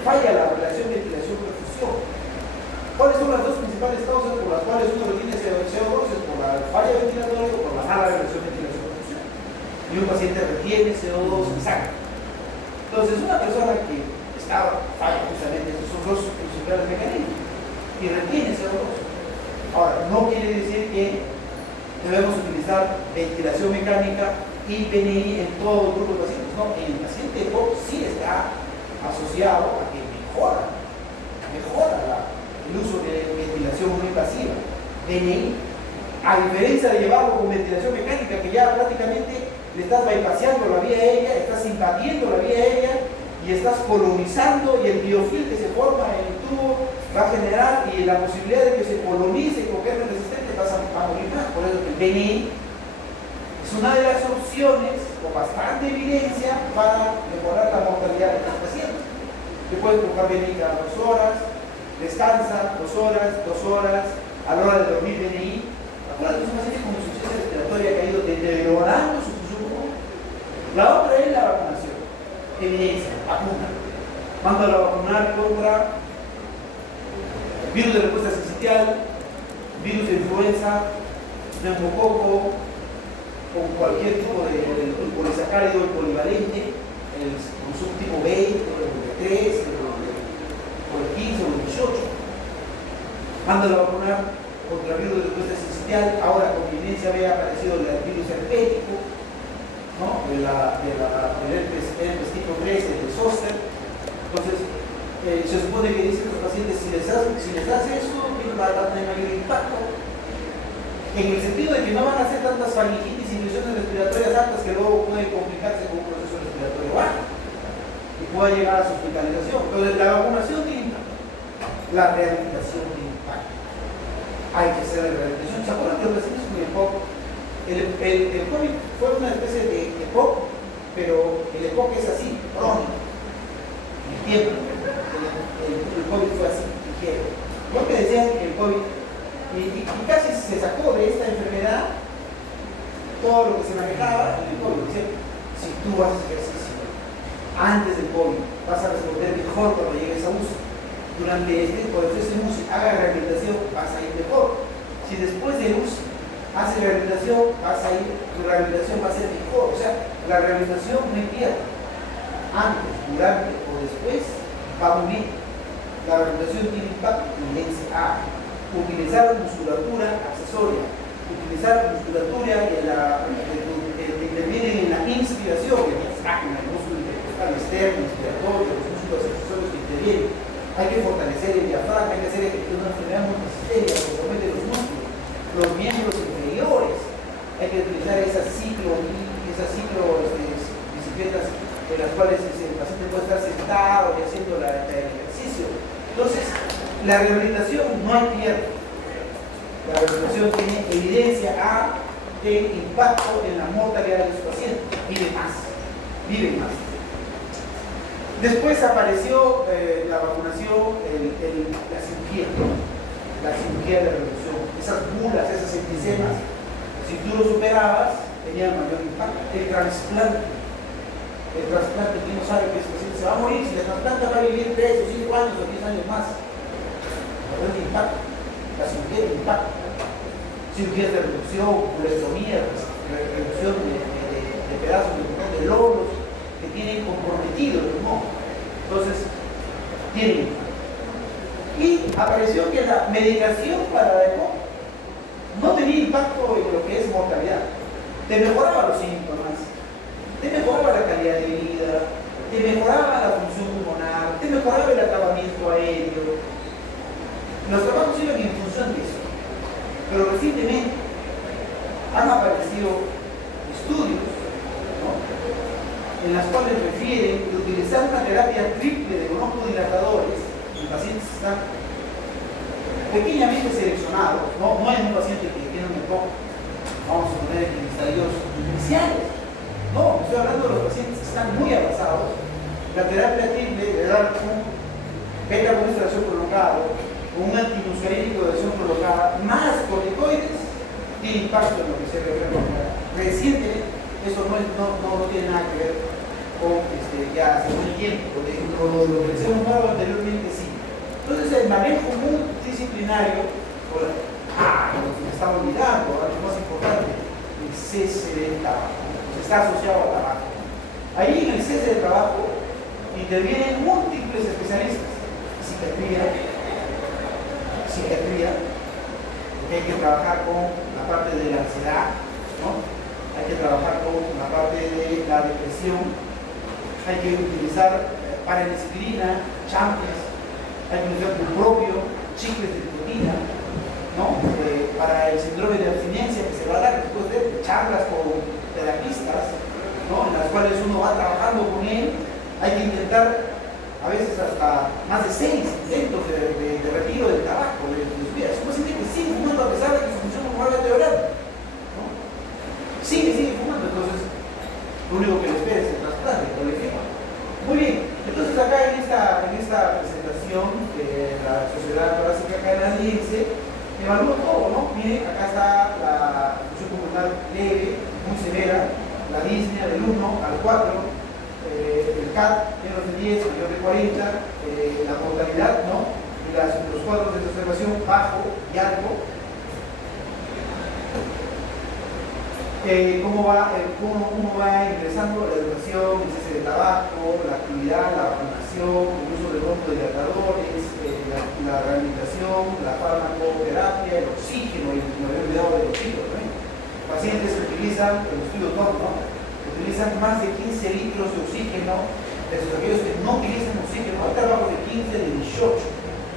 falla la relación ventilación-perfusión. ¿Cuáles son las dos principales causas por las cuales uno retiene CO2? Es por la falla ventilatoria o por la mala relación ventilación-perfusión. Y un paciente retiene CO2 en sangre. Entonces, una persona que falla justamente esos son los principales mecanismos y retiene CO2. Ahora, no quiere decir que debemos utilizar ventilación mecánica y PNI en todo el grupo de pacientes. No, en el paciente EPOC sí está asociado a que mejora el uso de ventilación no invasiva, PNI, a diferencia de llevarlo con ventilación mecánica, que ya prácticamente le estás bypassando la vía aérea, estás invadiendo la vía aérea y estás colonizando, y el biofilm que se forma en el tubo va a generar, y la posibilidad de que se colonice con germen resistente vas a morir más. Por eso que el PNI es una de las opciones con bastante evidencia para mejorar la mortalidad de los pacientes. Te puedes colocar PNI cada 2 horas, descansa 2 horas, a la hora de dormir PNI. Acuérdate, es un paciente con insuficiencia respiratoria que ha ido deteriorando su función. La otra es la vacunación. Evidencia, vacuna. Mándalo a vacunar contra virus de respuesta sincitial, virus de influenza, neumococo, con cualquier tipo de polisacárido polivalente, el subtipo B, el B3, o el 15 o el 18. Mándalo a vacunar contra virus de respuesta sincitial. Ahora con evidencia había aparecido el virus herpético, ¿no? del herpes tipo 3, del zóster. Entonces, se supone que dicen los pacientes, si les das eso, va a tener mayor impacto, en el sentido de que no van a hacer tantas faringitis y infecciones respiratorias altas que luego pueden complicarse con un proceso respiratorio bajo y pueda llegar a su hospitalización. Entonces, la vacunación tiene impacto, la rehabilitación tiene impacto. Hay que hacer la rehabilitación. ¿Se acuerdan que los pacientes con EPOC? El COVID fue una especie de EPOC, pero el EPOC es así, crónico, en el tiempo. El COVID fue así, ligero. Lo que decían que el COVID, y casi se sacó de esta enfermedad todo lo que se manejaba en el COVID. Decían, si tú haces ejercicio antes del COVID, vas a responder mejor cuando llegues a UCI. Durante este proceso de UCI, haga rehabilitación, vas a ir mejor. Si después de UCI haces rehabilitación, tu rehabilitación va a ser mejor. O sea, la rehabilitación no pierde. Antes, durante o después, va muy bien. La rehabilitación tiene impacto. Evidencia A. Utilizar musculatura accesoria. Utilizar musculatura que interviene en la inspiración, el diafragma, el músculo intercostal externo, inspiratorio, los músculos accesorios que intervienen. Hay que fortalecer el diafragma, hay que hacer que una enfermedad muy seria que compromete los músculos, los miembros inferiores. Hay que utilizar esas bicicletas en las cuales el paciente puede estar sentado y haciendo el ejercicio. Entonces, la rehabilitación no hay pierde. La rehabilitación tiene evidencia A de impacto en la mortalidad de los pacientes. Viven más. Después apareció la vacunación, la cirugía de reducción. Esas bulas, esas enfisema, si tú lo superabas, tenía mayor impacto. El trasplante, ¿quién no sabe que ese paciente se va a morir? Si le trasplanta va a vivir 3 o 5 años o 10 años más. Mayor impacto. La cirugía de impacto. Cirugías de reducción, colectomía, reducción de de pedazos, un montón de lobos que tienen comprometido el pulmón. Entonces, tienen. Y apareció que la medicación para el EPOC no tenía impacto en lo que es mortalidad. Te mejoraba los síntomas, te mejoraba la calidad de vida, te mejoraba la función pulmonar, te mejoraba el acabamiento aéreo. Los trabajos iban en función de eso. Pero recientemente han aparecido estudios, ¿no?, en las cuales refieren de utilizar una terapia triple de broncodilatadores en pacientes que están pequeñamente seleccionados, no en un paciente que tiene un EPOC, vamos a poner en estadios iniciales. No, estoy hablando de los pacientes que están muy avanzados. La terapia triple de dar un beta con extracción prolongado, un antimuscarínico de acción prolongada, más corticoides, tiene impacto en lo que se refiere a la enfermedad. Recientemente, eso no tiene nada que ver con ya según el tiempo, lo que les hemos dado anteriormente, sí. Entonces, el manejo multidisciplinario, lo que me estaba olvidando, lo más importante, el cese del tabaco, está asociado al tabaco. Ahí en el cese del trabajo intervienen múltiples especialistas: psiquiatría, que hay que trabajar con la parte de la ansiedad, ¿no? Hay que trabajar con la parte de la depresión, hay que utilizar paranecidrina, champis, hay que utilizar propio, chicles de nicotina, ¿no? Para el síndrome de abstinencia que se va a dar después de charlas con terapistas, ¿no?, en las cuales uno va trabajando con él. Hay que intentar a veces hasta más de 6 intentos de retiro del tabaco de sus vidas. Es un paciente que sigue fumando a pesar de que su función pulmonar va deteriorando, ¿no? Sigue fumando. Entonces, lo único que le espera es el trasplante, por ejemplo. Muy bien, entonces acá en esta presentación de la Sociedad Torácica Canadiense evalúo todo, ¿no? Miren, acá está la función pulmonar leve, muy severa, la disnea del 1 al 4, el CAT menos de 10, mayor de 40, la mortalidad, ¿no?, y los cuadros de observación bajo y alto. Cómo uno va ingresando la educación, el cese de tabaco, la actividad, la vacunación, el uso de broncodilatadores, la rehabilitación, la farmacoterapia, el oxígeno, y me había olvidado del oxígeno, ¿no? Pacientes que utilizan el estudio TOR, ¿no?, utilizan más de 15 litros de oxígeno, versus aquellos que no utilizan oxígeno. Hay trabajos de 15, de 18,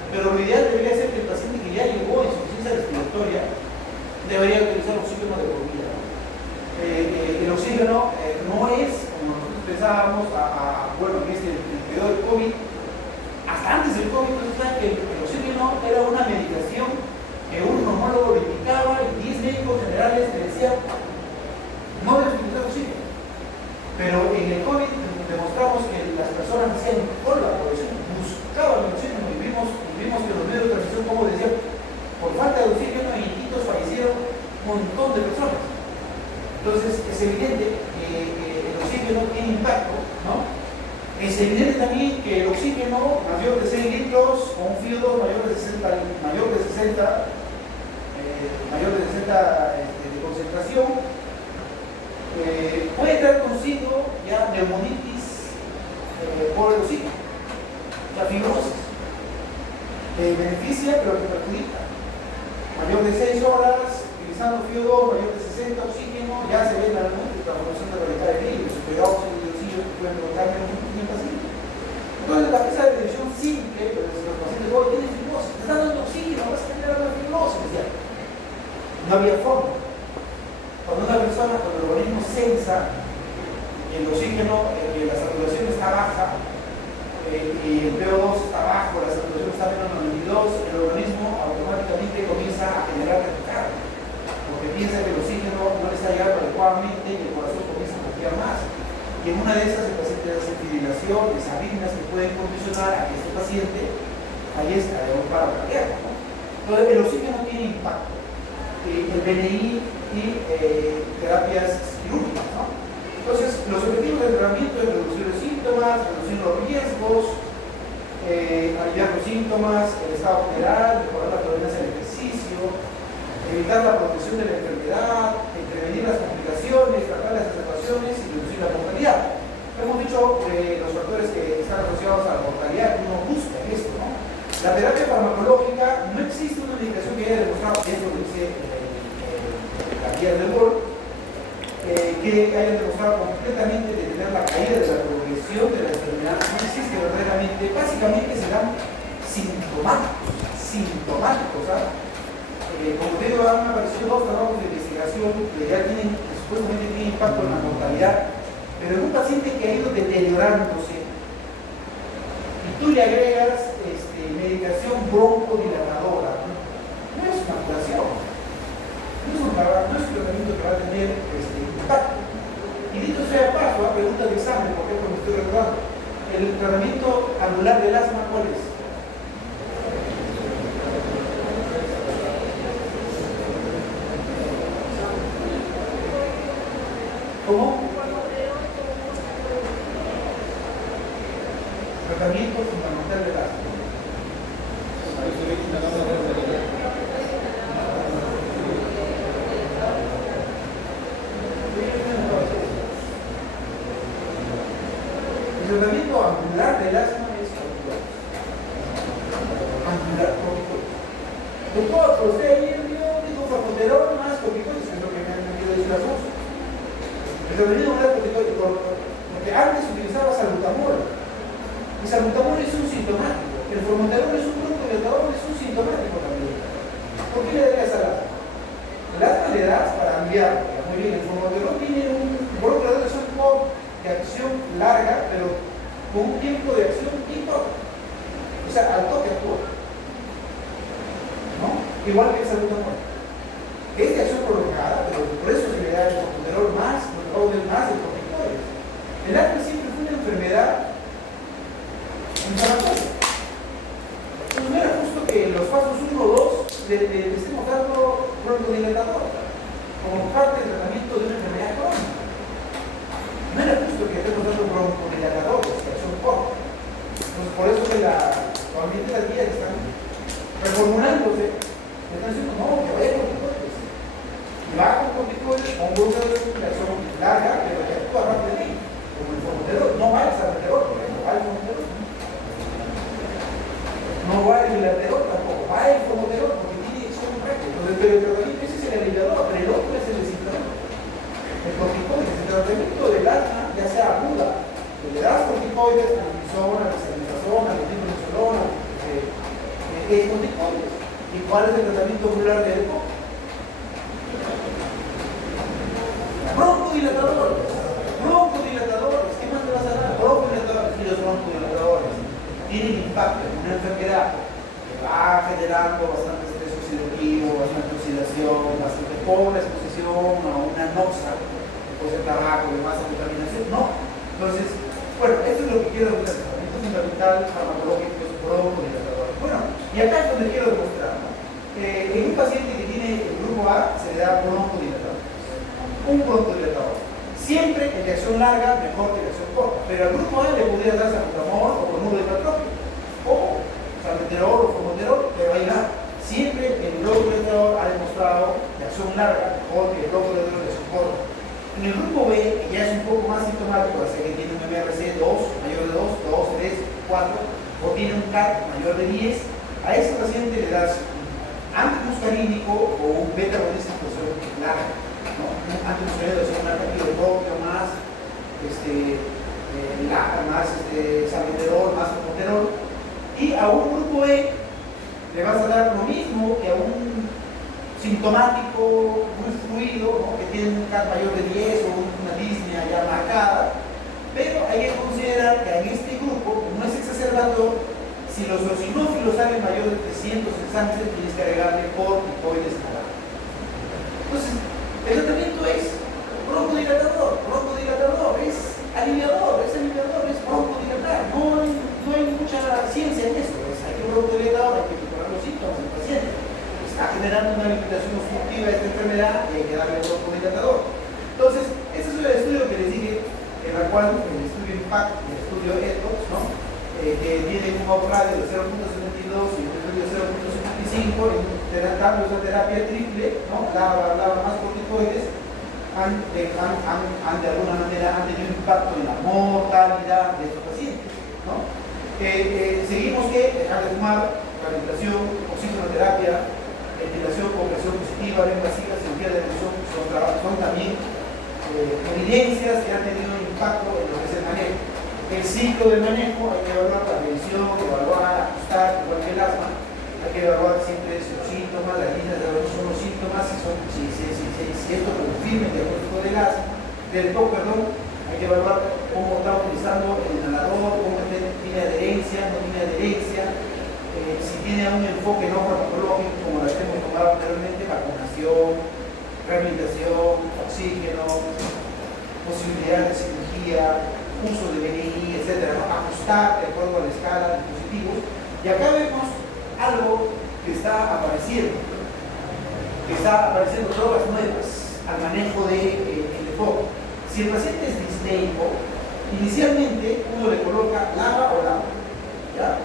pero lo ideal debería ser que el paciente que ya llegó a insuficiencia respiratoria debería utilizar oxígeno de por vida, ¿no? El oxígeno no es, como nosotros pensábamos, bueno, en este periodo del COVID, hasta antes del COVID, ustedes saben que el oxígeno era una medicación que un neumólogo lo indicaba y 10 médicos generales le decían: no debes utilizar oxígeno. Pero en el COVID demostramos que las personas hacían cola por oxígeno, buscaban el oxígeno, y vimos que los medios de transmisión, como decían, por falta de oxígeno en Iquitos fallecieron un montón de personas. Entonces es evidente que el oxígeno tiene impacto, ¿no? Es evidente también que el oxígeno mayor de 6 litros con un FIO2 mayor de 60 de concentración puede traer consigo ya neumonitis por el oxígeno, la fibrosis. Beneficia, pero que perjudica. Mayor de 6 horas, utilizando FIO2, mayor de 60 oxígeno, ya se ve la transformación de radical de vidrio, superado oxígeno de oxígeno que pueden provocar en paciente. Entonces, la pieza de revisión simple, pero si los pacientes hoy tienen fibrosis, te están dando oxígeno, vas a tener una fibrosis, decía. No había forma. Cuando una persona con el organismo sensa, el oxígeno, la saturación está baja, y el PO2 está bajo, la saturación está menos de 92, el organismo automáticamente comienza a generar taquicardia, porque piensa que el oxígeno no le está llegando adecuadamente y el corazón comienza a golpear más. Y en una de esas el paciente hace fibrilaciones, arritmias que pueden condicionar a que este paciente fallezca de un paro cardíaco, ¿no? Entonces el oxígeno tiene impacto. El BNI y terapias quirúrgicas, ¿no? Entonces, los objetivos del tratamiento es reducir los síntomas, reducir los riesgos, aliviar los síntomas, el estado general, mejorar la tolerancia al ejercicio, evitar la progresión de la enfermedad, prevenir las complicaciones, tratar las afectaciones infecciones y reducir la mortalidad. Hemos dicho los factores que están asociados a la mortalidad que uno busca en esto, ¿no? La terapia farmacológica, no existe una medicación que haya demostrado, y es lo que dice la guía del World, que haya demostrado completamente detener la caída de la progresión de la enfermedad. No existe verdaderamente, básicamente se dan sintomáticos, ¿sabes? Como te digo, han aparecido dos trabajos de investigación que ya tienen, que supuestamente tienen impacto en la mortalidad, pero en un paciente que ha ido deteriorándose y tú le agregas medicación broncodilatadora, no es una curación, no es un tratamiento que va a tener impacto. Y dicho sea paso, a pregunta de examen, por ejemplo, me estoy recordando, el tratamiento anular del asma, ¿cuál es? ¿Cómo? Tratamiento fundamental del asma. El tratamiento angular del asma es corticoides. Angular, corticoides. Doctor, usted ayer dio digofacoterol más corticoides, que es lo que me han querido decir las dos. El tratamiento angular corticoides, porque antes utilizaba salbutamol. Y salbutamol es un sintomático. El formoterol es un broncodilatador, es un sintomático también. ¿Por qué le darías al asma? El asma le das para aliviar. Muy bien, el formoterol tiene un broncodilatador, es un poco de acción larga, pero con un tiempo de acción muy corto. O sea, al toque actúa. ¿No? Igual que el salbutamol. Que es de acción prolongada, pero por eso se le da el formoterol más, el corticoides. El asma siempre fue una enfermedad inflamatoria. Entonces no era justo que en los pasos 1 o 2 le estemos dando broncodilatador como parte del tratamiento de una enfermedad crónica. No era justo que estemos dando broncodilatadores, que son cortos. Entonces por eso que actualmente las guías están reformulándose, están diciendo no, que vaya con corticoides. Y va con corticoides con broncodilatadores de acción larga, pero que actúa rápidamente, como el formoterol. No va el salbutamol, por ejemplo, va el formoterol. No va el bilateral tampoco, va el formoterol porque tiene acción rápida. Entonces, pero el tratamiento ese es el aliviador, pero el otro es el desinflamatorio. El corticoides, el tratamiento del asma, ya sea aguda, que le das corticoides, prednisona, dexametasona, metilprednisolona, corticoides. ¿Y cuál es el tratamiento ocular del EPOC? Broncodilatadores. Broncodilatadores. ¿Qué más te vas a dar? Broncodilatadores. Y los broncodilatadores tienen impacto en una enfermedad que va generando bastante estrés oxidativo, bastante oxidación, bastante pobre exposición a una noxa, después del tabaco, de masa contaminación. No. Entonces, bueno, esto es lo que quiero demostrar. Tratamiento fundamental farmacológico es broncodilatador. Bueno, y acá es donde quiero demostrar, ¿no? En un paciente que tiene el grupo A se le da broncodilatador. Un broncodilatador. Siempre el de acción larga mejor que el de acción corta, pero al grupo A le podría dar salbutamol o bromuro de patrópico, o salmeterol o formoterol, pero ahí va. Siempre el broncodilatador ha demostrado de acción larga mejor que el broncodilatador de acción corta. En el grupo B, que ya es un poco más sintomático, así que tiene un MRC 2, mayor de 2, 2, 3, 4, o tiene un CAT mayor de 10, a ese paciente le das un antimuscarínico o un beta-agonista de acción larga. ¿No? Antimuscarínico de acción larga, hidrocropio más más salmeterol, más formoterol. Y a un grupo E le vas a dar lo mismo que a un sintomático muy fluido, ¿no? Que tiene un CAT mayor de 10 o una disnea ya marcada, pero hay que considerar que en este grupo, como es exacerbador, si los eosinófilos salen mayor de 300 en sangre, tienes que agregarle corticoides a la. Entonces, el tratamiento es broncodilatador, es aliviador, es broncodilatar. No hay mucha ciencia en esto. Hay que broncodilatar, hay que mejorar los síntomas del paciente. Está generando una limitación obstructiva de esta enfermedad y hay que darle broncodilatador. Entonces, este es el estudio que les dije, en la cual el estudio IMPACT, el estudio ETOX, ¿no? Que tiene un radio de 0.72 y un estudio de 0.55 en cambios de terapia triple, ¿no? Lava más corticoides, de alguna manera han tenido impacto en la mortalidad de estos pacientes, ¿no? Seguimos que dejar de fumar, rehabilitación, oxigenoterapia, ventilación con presión positiva, invasiva, cirugía de reducción, son también evidencias que han tenido un impacto en lo que es el manejo. El ciclo del manejo hay que evaluar la prevención, evaluar, ajustar, igual que el asma. Hay que evaluar siempre los síntomas, las líneas de evaluación son los síntomas, si esto confirma el diagnóstico del asma, del TOC, perdón, hay que evaluar cómo está utilizando el inhalador, cómo tiene adherencia, no tiene adherencia, si tiene un enfoque no farmacológico, como lo hemos tomado anteriormente, vacunación, rehabilitación, oxígeno, posibilidad de cirugía, uso de BNI, etc. ¿no? Ajustar de acuerdo a la escala de dispositivos. Y acá vemos algo que está apareciendo drogas nuevas al manejo del enfoque. Si el paciente es disneico, inicialmente uno le coloca LABA o LABA, ¿ya?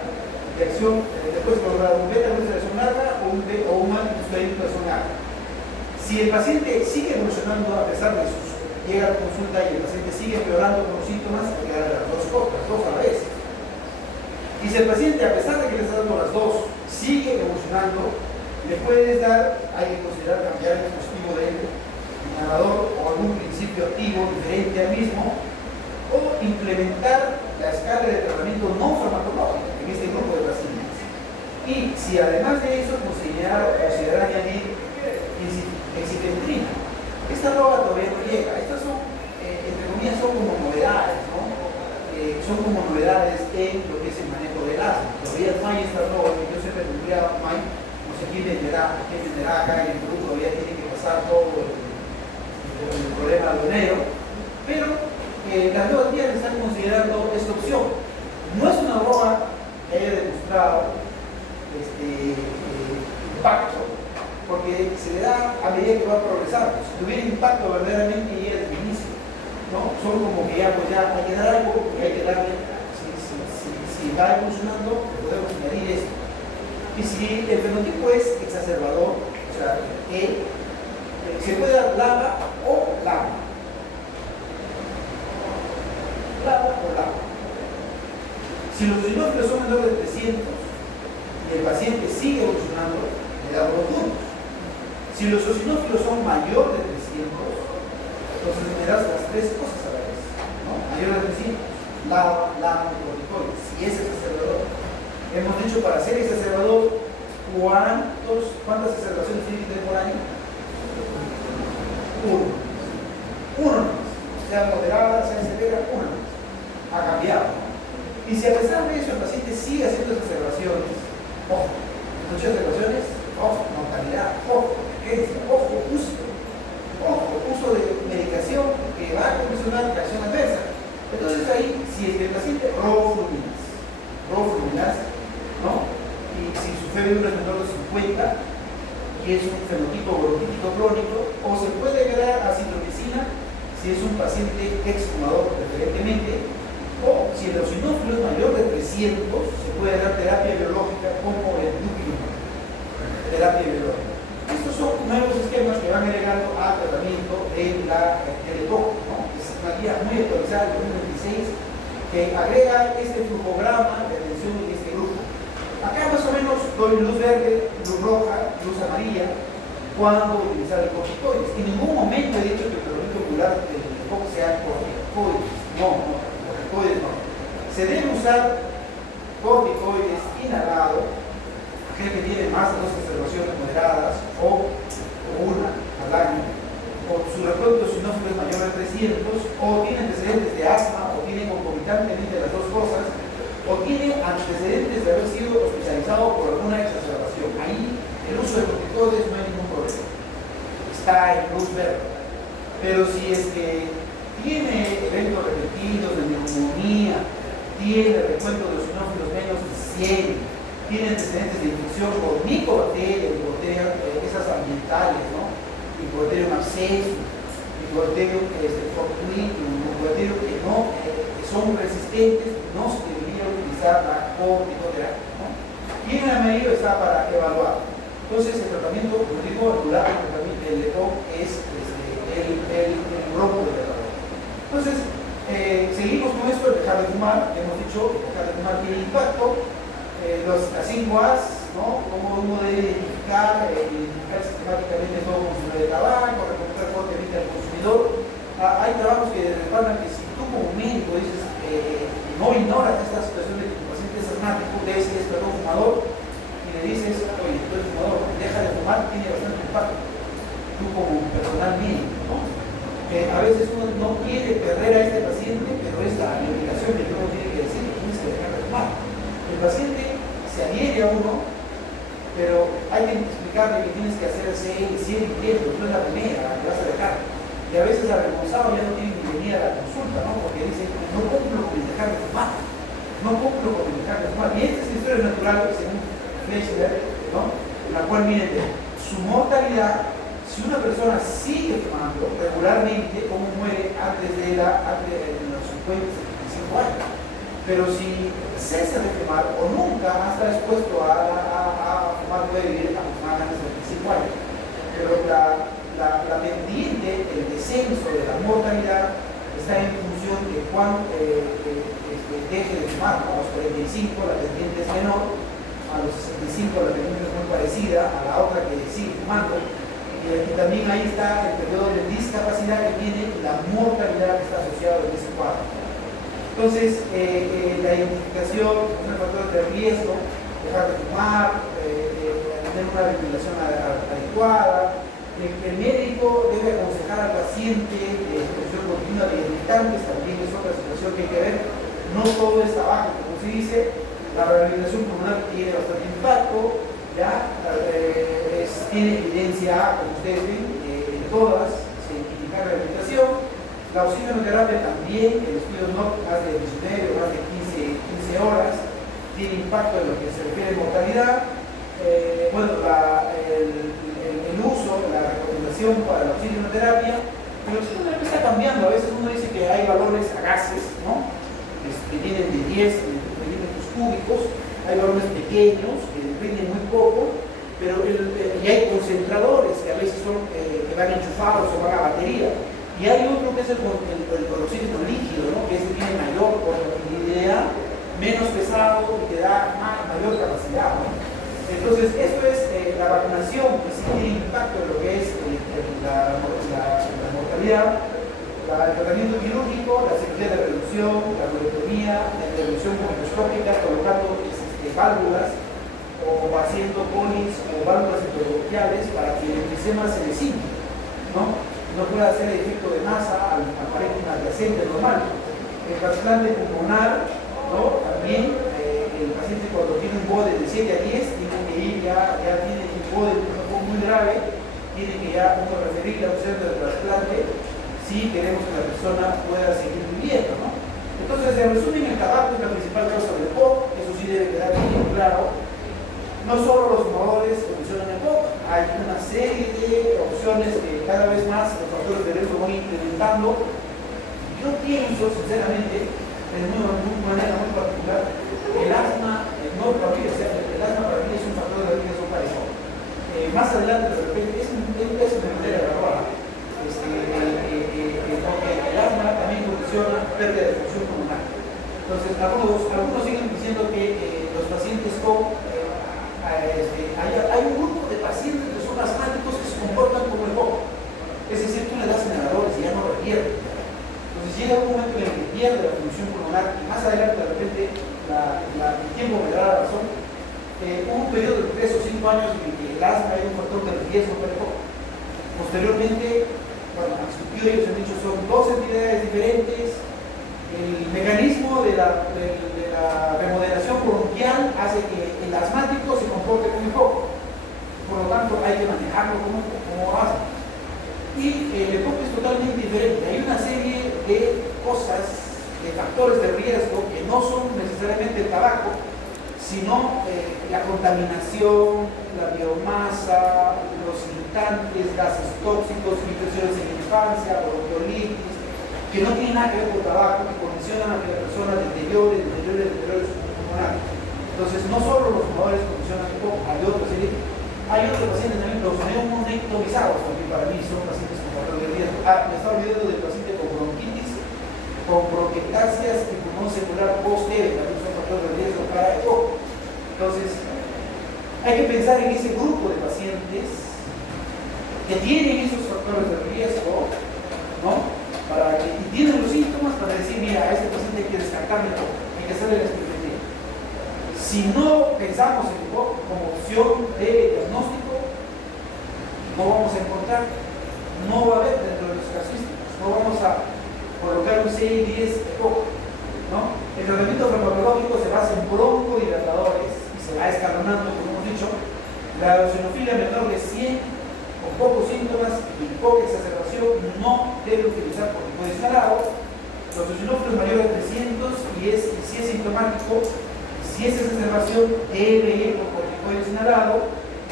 De acción, después colocar un beta de acción larga o un antimuscarínico de acción larga. Si el paciente sigue evolucionando a pesar de sus, llega a la consulta y el paciente sigue empeorando con los síntomas, hay que darle las dos cosas, las dos a la vez. Y si el paciente, a pesar de que le está dando las dos, sigue evolucionando, le puedes dar, hay que considerar cambiar el dispositivo del inhalador o algún principio activo diferente al mismo, o implementar la escala de tratamiento no farmacológico en este grupo de pacientes. Y si además de eso considerar añadir ensifentrina, esta droga todavía no llega. Estas son, entre comillas, son como novedades, ¿no? Son como novedades en lo que es el manejo del asma. Todavía no hay esta droga, que yo siempre tendría, no sé quién venderá acá en el Perú, todavía tiene que pasar todo el problema aduanero, pero las nuevas guías están considerando esta opción. No es una droga que haya demostrado impacto, porque se le da a medida que va progresando. Si tuviera impacto verdaderamente ya desde el inicio, ¿no? Son como que ya, pues ya hay que dar algo, porque hay que darle, si va evolucionando, podemos añadir esto. Y si el fenotipo es exacerbador, o sea, se puede dar LABA o LAMA. LABA o LAMA. Si los eosinófilos son menores de 300 y el paciente sigue evolucionando, le damos los juntos. Si los eosinófilos son mayor de 300, entonces le das las tres cosas a la vez, ¿no? Mayor de 300, LABA, LAMA y corticoides, si es exacerbador. Hemos dicho para ser exacerbador, ¿cuántas exacerbaciones tiene que tener por año? Uno más. Sea moderada, sea severa, una más. Ha cambiado. Y si a pesar de eso el paciente sigue haciendo exacerbaciones, ojo, muchas exacerbaciones, ojo, mortalidad, ojo, emergencia, ojo, uso de medicación que va a condicionar reacción adversa. Entonces ahí, si el paciente rofluminasa, ¿no? Y si su fiebre es menor de 50 y es un fenotipo bronquítico crónico, o se puede agregar acitromicina si es un paciente exfumador preferentemente, o si el eosinófilo es mayor de 300, se puede dar terapia biológica como el dupilumab, terapia biológica. Estos son nuevos esquemas que van agregando al tratamiento del EPOC, ¿no? Es una guía muy actualizada del 2026 que agrega este flujograma de atención en este grupo. Acá más o menos doy luz verde, luz roja, luz amarilla cuando utilizar el corticoides. En ningún momento he dicho que el tratamiento ocular del EPOC sea corticoides. No, corticoides no. Se debe usar corticoides inhalado, aquel que tiene más de 2 exacerbaciones moderadas o una al año, o su recuento eosinófilo es mayor de 300, o tiene antecedentes de asma, o tiene concomitantemente las dos cosas, o tiene antecedentes de haber sido hospitalizado por alguna exacerbación. Ahí el uso de corticoides no hay ningún problema. Está en luz verde. Pero si es que tiene eventos repetidos de neumonía, tiene recuento de eosinófilos menos de 100, tiene antecedentes de infección por micobacterias, esas ambientales, ¿no? Mycobacterium abscessus, Mycobacterium fortuitum, Mycobacterium que no son resistentes, no se debería utilizar la corticoterapia, ¿no? Y en amarillo está para evaluar. Entonces el tratamiento, como digo, el tratamiento del EPOC es el el bronco del tabaco. Entonces, seguimos con esto de dejar de fumar. Hemos dicho que dejar de fumar tiene impacto. Las 5 A's, ¿no? Cómo uno debe identificar sistemáticamente todo consumidor de tabaco, reconocer fuertemente al consumidor. Hay trabajos que respaldan que si tú como médico dices no ignoras esta situación de que tu paciente es asmático, debe ser fumador, y le dices, oye, tú eres fumador, deja de fumar, tiene bastante impacto. Tú como personal médico, ¿no? A veces uno no quiere perder a este paciente, pero es la obligación que uno tiene que decir que tienes que dejar de fumar. El paciente se adhiere a uno, pero hay que explicarle que tienes que hacer 6, 7 intentos, no es la primera que vas a dejar. Y a veces el responsable ya no tiene ni venir a la consulta, ¿no? Porque dice, no cumplo con el dejar de fumar, no cumplo con el dejar de fumar. Y esta es la historia natural, según Fleischer, ¿no? La cual, miren, su mortalidad, si una persona sigue fumando regularmente, ¿cómo muere antes de los 50, 75 años? Pero si cesa de fumar o nunca más está expuesto a fumar, puede vivir aproximadamente 75 años. Pero la pendiente, el descenso de la mortalidad está en función de cuándo deje de fumar. A los 45 la pendiente es menor, a los 65 la pendiente es muy parecida a la otra que sigue fumando. Y también ahí está el periodo de discapacidad que tiene la mortalidad que está asociada en ese cuadro. Entonces, la identificación de los factores de riesgo, dejar de fumar, tener una ventilación adecuada. El médico debe aconsejar al paciente exposición continua de irritantes, también es otra situación que hay que ver. No todo es tabaco, como se dice. La rehabilitación pulmonar tiene bastante impacto, ¿ya? Tiene evidencia, como ustedes ven, en todas, se indica rehabilitación. La oxigenoterapia también, el estudio NOC, más de 19 o más de 15 horas, tiene impacto en lo que se refiere a mortalidad. El uso, la recomendación para la oxigenoterapia, pero la oxigenoterapia está cambiando. A veces uno dice que hay valores a gases, ¿no? Que vienen de 10 milímetros cúbicos, hay valores pequeños que dependen muy poco, pero y hay concentradores que a veces son que van enchufados o van a batería. Y hay otro que es el oxígeno líquido, ¿no? Que tiene mayor conductividad, menos pesado y que da mayor capacidad, ¿no? Entonces, esto es la vacunación, que sí tiene impacto en lo que es la mortalidad, el tratamiento quirúrgico, la cirugía de reducción, la colectomía, la intervención microscópica, colocando válvulas o haciendo polis o válvulas endobronquiales para que el enfisema se desinfle, ¿no? No puede hacer el efecto de masa al parénquima adyacente normal. El trasplante pulmonar, ¿no? También el paciente cuando tiene un BODE de 7 a 10 tiene que ir, ya tiene un BODE muy grave, tiene que ya uno referirle a un centro de trasplante si queremos que la persona pueda seguir viviendo, ¿no? Entonces, en resumen, el tabaco es la principal causa del POC, eso sí debe quedar bien claro. No solo los fumadores condicionan el POC, hay una serie de opciones que cada vez más los factores de riesgo van implementando. Yo pienso, sinceramente, de una manera muy particular, el asma, no para mí, el asma para mí es un factor de riesgo para eso. Más adelante, de repente, es un criterio, ¿verdad? Porque el asma también condiciona pérdida de función pulmonar. Entonces, algunos siguen diciendo que los pacientes con hay un grupo de pacientes que son asmáticos que se comportan como el POC. Es decir, tú le das inhaladores y ya no requiere. Entonces llega un momento en el que pierde la función pulmonar y más adelante de repente el tiempo me dará la razón. Hubo un periodo de 3 o 5 años en que el asma era un factor de riesgo para el POC. Posteriormente, bueno, han discutido, ellos han dicho son dos entidades diferentes. El mecanismo de la remodelación bronquial hace que el asmático se comporte como el POC. Por lo tanto, hay que manejarlo como asma. Y el POC es totalmente diferente. Hay una serie de cosas, de factores de riesgo que no son necesariamente el tabaco, sino la contaminación, la biomasa, los irritantes, gases tóxicos, infecciones en la infancia, bronquiolitis, que no tienen nada que ver con tabaco, que condicionan a que la persona deteriore su pulmonar. Entonces, no solo los fumadores condicionan un poco, hay otros pacientes también, los neumonicomizados, también para mí son pacientes con factores de riesgo. Ah, me estaba olvidando del paciente con bronquitis, con bronquiectasias y pulmón secular post-EVE, también son factores de riesgo para EPOC. Entonces, hay que pensar en ese grupo de pacientes que tienen esos factores de riesgo, ¿no? Y tienen los síntomas para decir, mira, a este paciente hay que descartarle todo, hay que hacerle la espirometría. Si no pensamos en EPOC como opción de diagnóstico, no vamos a encontrar, no va a haber dentro de los casuísticos, no vamos a colocar un CI10 EPOC, ¿no? El tratamiento farmacológico se basa en broncodilatadores y se va escalonando, como hemos dicho. La eosinofilia menor de 100 con pocos síntomas y poca exacerbación no debe utilizar corticoides inhalados. Los eosinófilos mayores de 300 y si es sintomático, si es exacerbación, debe ir con corticoides inhalados.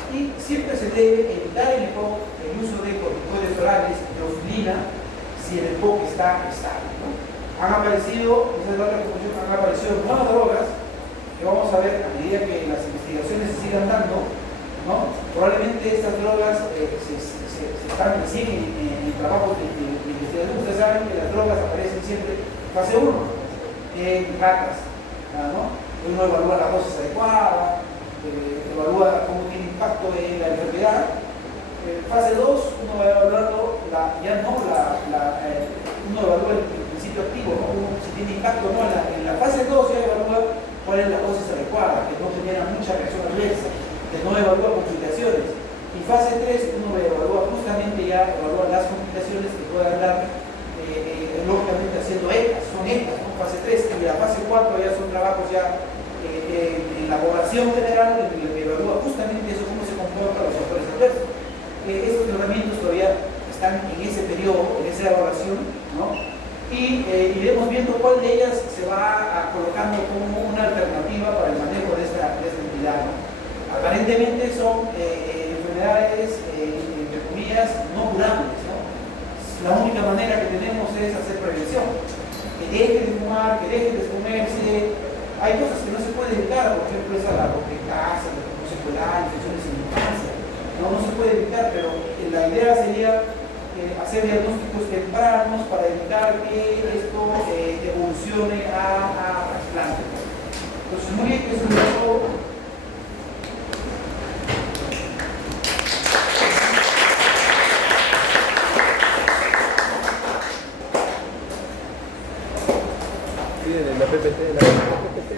Y siempre se debe evitar en EPOC el uso de corticoides orales, teofilina, si el EPOC está estable, ¿no? Han aparecido, esa es la otra conclusión, han aparecido nuevas drogas que vamos a ver a medida que las investigaciones se sigan dando, ¿no? Probablemente estas drogas se están recién en trabajos de investigación. Ustedes saben que las drogas aparecen siempre en fase 1, en ratas, ¿no? Uno evalúa la dosis adecuada, evalúa cómo tiene impacto en la enfermedad. Fase 2, uno va evaluando uno evalúa el principio activo, ¿no? Si tiene impacto o no. En la fase 2 ya evalúa cuál es la dosis adecuada, que no genera mucha reacción adversa, que no evalúa complicaciones. Y fase 3, uno evalúa justamente las complicaciones que puedan dar, lógicamente haciendo ECAS, son ECAS, ¿no? Fase 3, y la fase 4 ya son trabajos en elaboración general, en el que evalúa justamente eso, cómo se comportan los factores adversos. Estos tratamientos todavía están en ese periodo, en esa evaluación, ¿no? Y iremos viendo cuál de ellas se va colocando como una alternativa para el manejo de esta entidad, ¿no? Aparentemente son enfermedades, entre comillas, no curables, ¿no? La única manera que tenemos es hacer prevención, que dejen de fumar, que dejen de comerse. Hay cosas que no se pueden evitar, por ejemplo, la bronquiectasia, la pulmón secular, infecciones en la infancia. No se puede evitar, pero la idea sería hacer diagnósticos tempranos para evitar que esto evolucione a trasplante. Entonces, muy bien, eso es todo. Sí, de la PPT, la PPT.